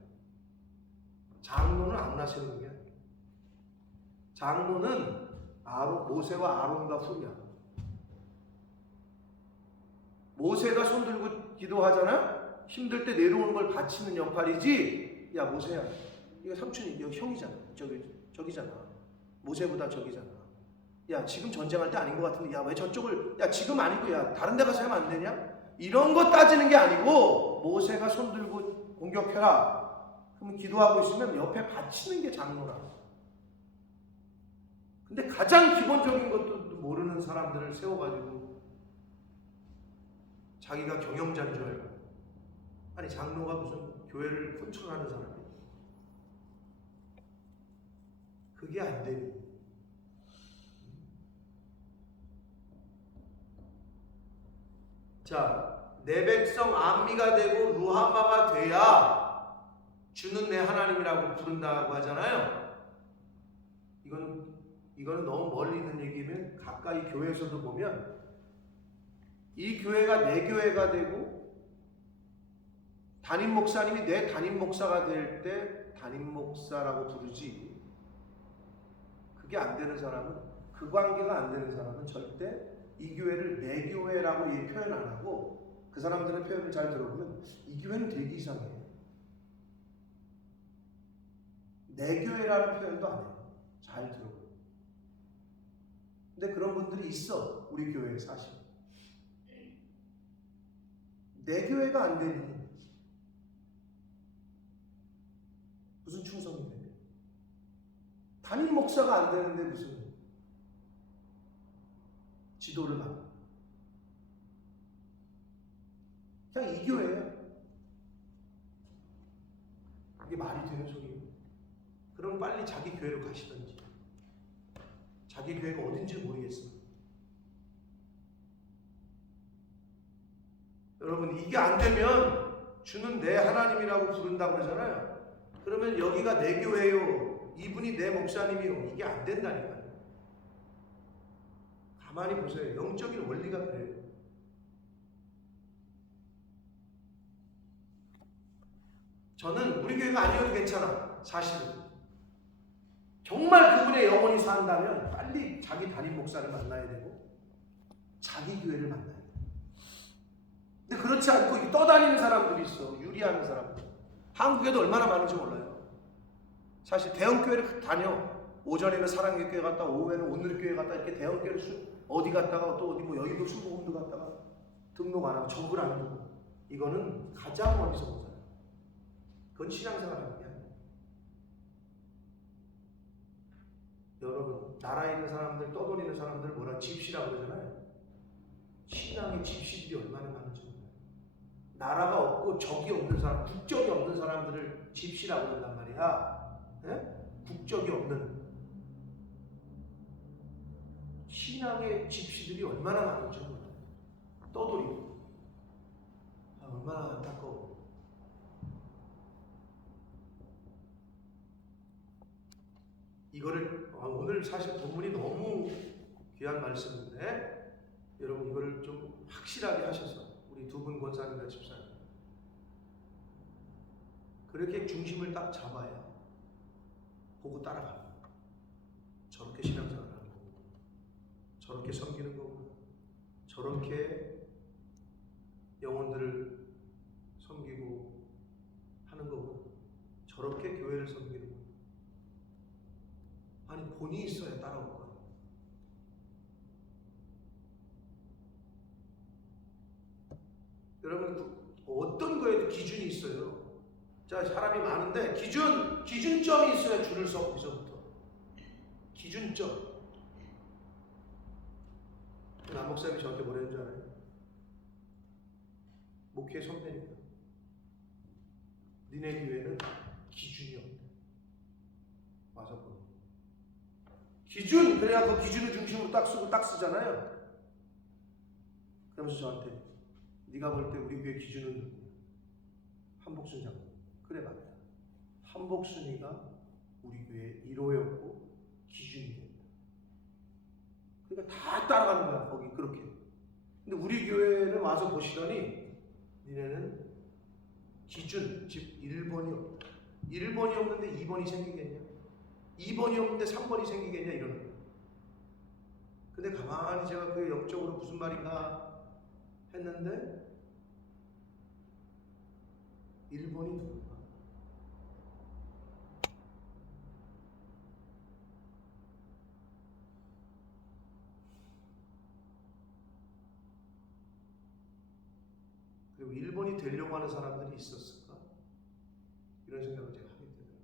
장로는 아무나 세우는 게 아니야. 장로는 모세와 아론과 훌이야. 모세가 손 들고 기도하잖아. 힘들 때 내려오는 걸 받치는 역할이지. 야 모세야, 이거 삼촌이 여기 형이잖아. 저기잖아. 모세보다 저기잖아. 야 지금 전쟁할 때 아닌 것 같은데 야 왜 저쪽을 야 지금 아니고 야 다른 데 가서 하면 안 되냐? 이런 거 따지는 게 아니고 모세가 손 들고 공격해라. 그러면 기도하고 있으면 옆에 받치는 게 장로라. 근데 가장 기본적인 것도 모르는 사람들을 세워가지고 자기가 경영자인 줄 알고. 아니 장로가 무슨 교회를 컨트롤하는 사람이야. 그게 안 되니. 자, 내 백성 암미가 되고 루하마가 돼야 주는 내 하나님이라고 부른다고 하잖아요. 이거는 너무 멀리 있는 얘기면 가까이 교회에서도 보면 이 교회가 내 교회가 되고 담임 목사님이 내 담임 목사가 될 때 담임 목사라고 부르지. 그게 안 되는 사람은, 그 관계가 안 되는 사람은 절대 이 교회를 내 교회라고 표현 안 하고, 그 사람들의 표현을 잘 들어보면 이 교회는 되게 이상해. 내 교회라는 표현도 안 해요. 잘 들어보면. 근데 그런 분들이 있어, 우리 교회에 사실. 내 교회가 안 되니 무슨 충성이 돼? 담임 목사가 안 되는데 무슨 지도를 받아? 그냥 이 교회야. 이게 말이 되는 소리예요? 그럼 빨리 자기 교회로 가시던지. 자기 교회가 어딘지 모르겠어. 여러분, 이게 안 되면 주는 내 하나님이라고 부른다고 그러잖아요. 그러면 여기가 내 교회요, 이분이 내 목사님이요, 이게 안 된다니까요. 가만히 보세요. 영적인 원리가 그래요. 저는 우리 교회가 아니어도 괜찮아. 사실은 정말 그분의 영혼이 산다면 빨리 자기 담임 목사를 만나야 되고 자기 교회를 만나야 돼요. 근데 그렇지 않고 떠다니는 사람들이 있어. 유리하는 사람들. 한국에도 얼마나 많은지 몰라요. 사실 대형교회를 다녀. 오전에는 사랑의교회 갔다, 오후에는 오늘교회 갔다, 이렇게 대형교회를 어디 갔다가 또 어디 뭐 여의도 순복음도 갔다가 등록 안 하고 적을 안 두고, 이거는 가장 어리석은 사람. 그건 신앙생활 아니야. 여러분, 나라에 있는 사람들, 떠돌이는 사람들 뭐라 집시라고 그러잖아요. 신앙의 집시들이 얼마나 많은지 몰라요. 나라가 없고 적이 없는 사람, 국적이 없는 사람들을 집시라고 그런단 말이야. 예? 국적이 없는 신앙의 집시들이 얼마나 많은지 몰라요. 떠돌이고. 얼마나 안타까워. 이거를 오늘 사실 본문이 너무 귀한 말씀인데 여러분, 이거를 좀 확실하게 하셔서 우리 두 분 권사님과 집사님 그렇게 중심을 딱 잡아야 보고 따라가는 거예요. 저렇게 신앙생활하는 거고, 저렇게 섬기는 거고, 저렇게 영혼들을 섬기고 하는 거고, 저렇게 교회를 섬기는 거고. 아니, 본이 있어야 따라올 거예요. 여러분, 어떤 거에도 기준이 있어요. 자, 사람이 많은데 기준점이 있어야 줄을 서. 거기서부터 기준점. 남 목사님이 저한테 뭐라는 줄 알아요? 목회 선배니까 니네 교회는 기준이 없다. 와서 보는 기준, 그래야 그 기준을 중심으로 딱 쓰잖아요. 그러면서 저한테 네가 볼 때 우리 교회 기준은 누구야? 한복순 장로. 그래, 맞다. 한복순이가 우리 교회의 1호였고 기준이 된다. 그러니까 다 따라가는 거야, 거기 그렇게. 근데 우리 교회는 와서 보시더니 니네는 기준, 즉 1번이 없다. 1번이 없는데 2번이 생기겠냐? 2번이 없는데 3번이 생기겠냐? 이러는 거예요. 근데 가만히 제가 그 영적으로 무슨 말인가 했는데 1번이 누군가? 그리고 1번이 되려고 하는 사람들이 있었을까? 이런 생각을 제가 하게 되더라고요.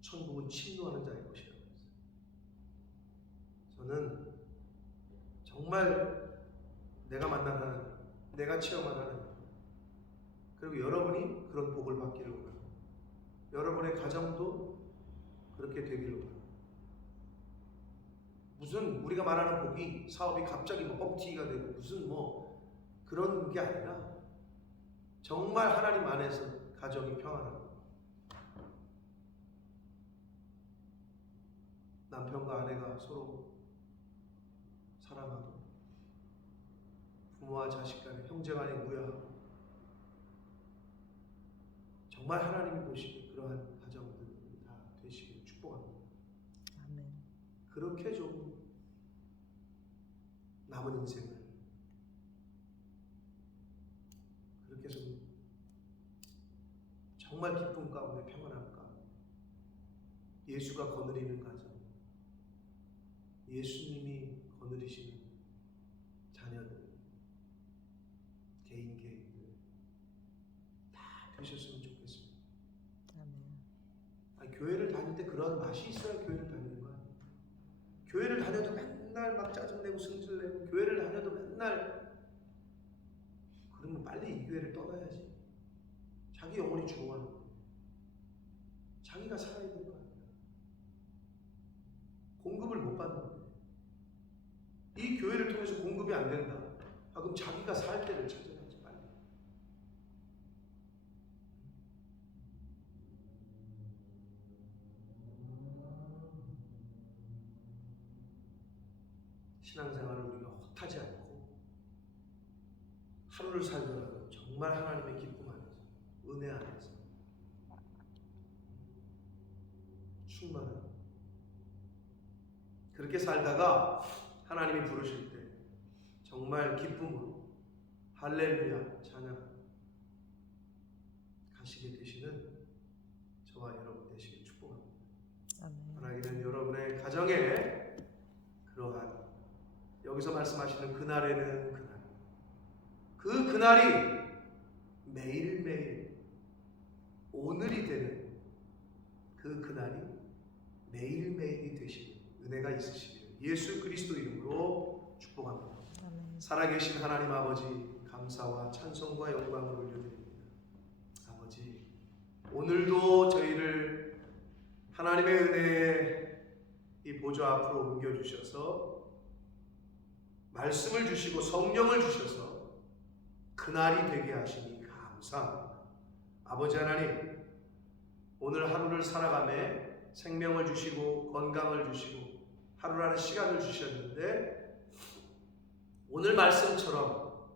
천국은 침노하는 자의 것이라고 했어요. 저는 정말 내가 만난 하나님, 내가 체험한 하나님, 그리고 여러분이 그런 복을 받기를 원합니다. 여러분의 가정도 그렇게 되기를 바랍니다. 무슨 우리가 말하는 복이 사업이 갑자기 뭐 뻥튀기가 되고 무슨 뭐 그런 게 아니라 정말 하나님 안에서 가정이 평안하고 남편과 아내가 서로 사랑하고 부모와 자식 간에 형제 간에 우애하고 정말 하나님이 보시기에 그러한 가정들이 다 되시길 축복합니다. 아멘. 그렇게 좀 남은 인생을 그렇게 좀 정말 기쁨 가운데 평안함 가운데 예수가 거느리는 가정, 예수님이 거느리시는 자녀들, 개인들 다 되셨으면 좋겠습니다. 아멘. 아니, 교회를 다닐 때 그런 맛이 있어야 교회를 다니는 거야. 교회를 다녀도 맨날 막 짜증내고 승질내고 교회를 다녀도 맨날 그러면 빨리 이 교회를 떠나야지. 자기 영혼이 죽어가는 거야. 자기가 살아야 되는 거 아니야. 공급을 못 받는 거야. 이 교회를 통해서 공급이 안 된다. 아, 그럼 자기가 살 때를 찾아야지 빨리. 신앙생활을 우리가 헛하지 않고 하루를 살더라도 정말 하나님의 기쁨 안에서 은혜 안에서 충만한 그렇게 살다가 하나님이 부르실 때 정말 기쁨으로 할렐루야 찬양 가시게 되시는 저와 여러분 되시길 축복합니다. 아멘. 하나님은 여러분의 가정에 그러한 여기서 말씀하시는 그날에는 그날 그 그날이 매일매일 오늘이 되는 그 그날이 매일매일이 되시는 은혜가 있으시기를 예수 그리스도 이름으로 축복합니다. 아멘. 살아계신 하나님 아버지 감사와 찬송과 영광을 올려드립니다. 아버지 오늘도 저희를 하나님의 은혜의 이 보좌 앞으로 옮겨주셔서 말씀을 주시고 성령을 주셔서 그날이 되게 하시니 감사합니다. 아버지 하나님 오늘 하루를 살아가며 생명을 주시고 건강을 주시고 하루라는 시간을 주셨는데 오늘 말씀처럼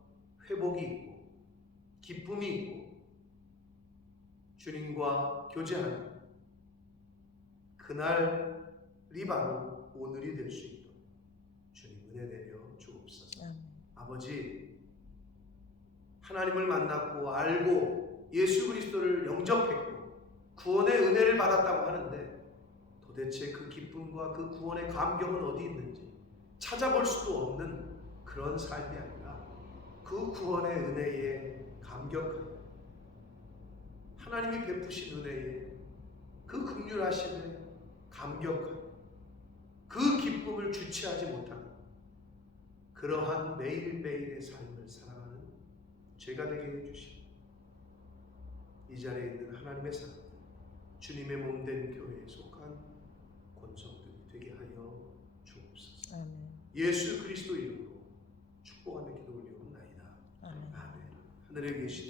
회복이 있고 기쁨이 있고 주님과 교제하는 그날이 바로 오늘이 될 수 있도록 주님 은혜 내려 주옵소서. 아멘. 아버지 하나님을 만났고 알고 예수 그리스도를 영접했고 구원의 은혜를 받았다고 하는데 도대체 그 기쁨과 그 구원의 감격은 어디 있는지 찾아볼 수도 없는 그런 삶이 아니라 그 구원의 은혜에 감격하고 하나님이 베푸신 은혜에 그 긍휼하심에 감격하고 그 기쁨을 주체하지 못하는 그러한 매일매일의 삶을 살아가는 죄가 되게 해주시고 이 자리에 있는 하나님의 사람 주님의 몸된 교회에 속한 권속들이 되게 하여 주옵소서. 아멘. 예수 그리스도 이름으로 축복하며 기도 올리옵나이다. 아멘. 아멘. 하늘에 계신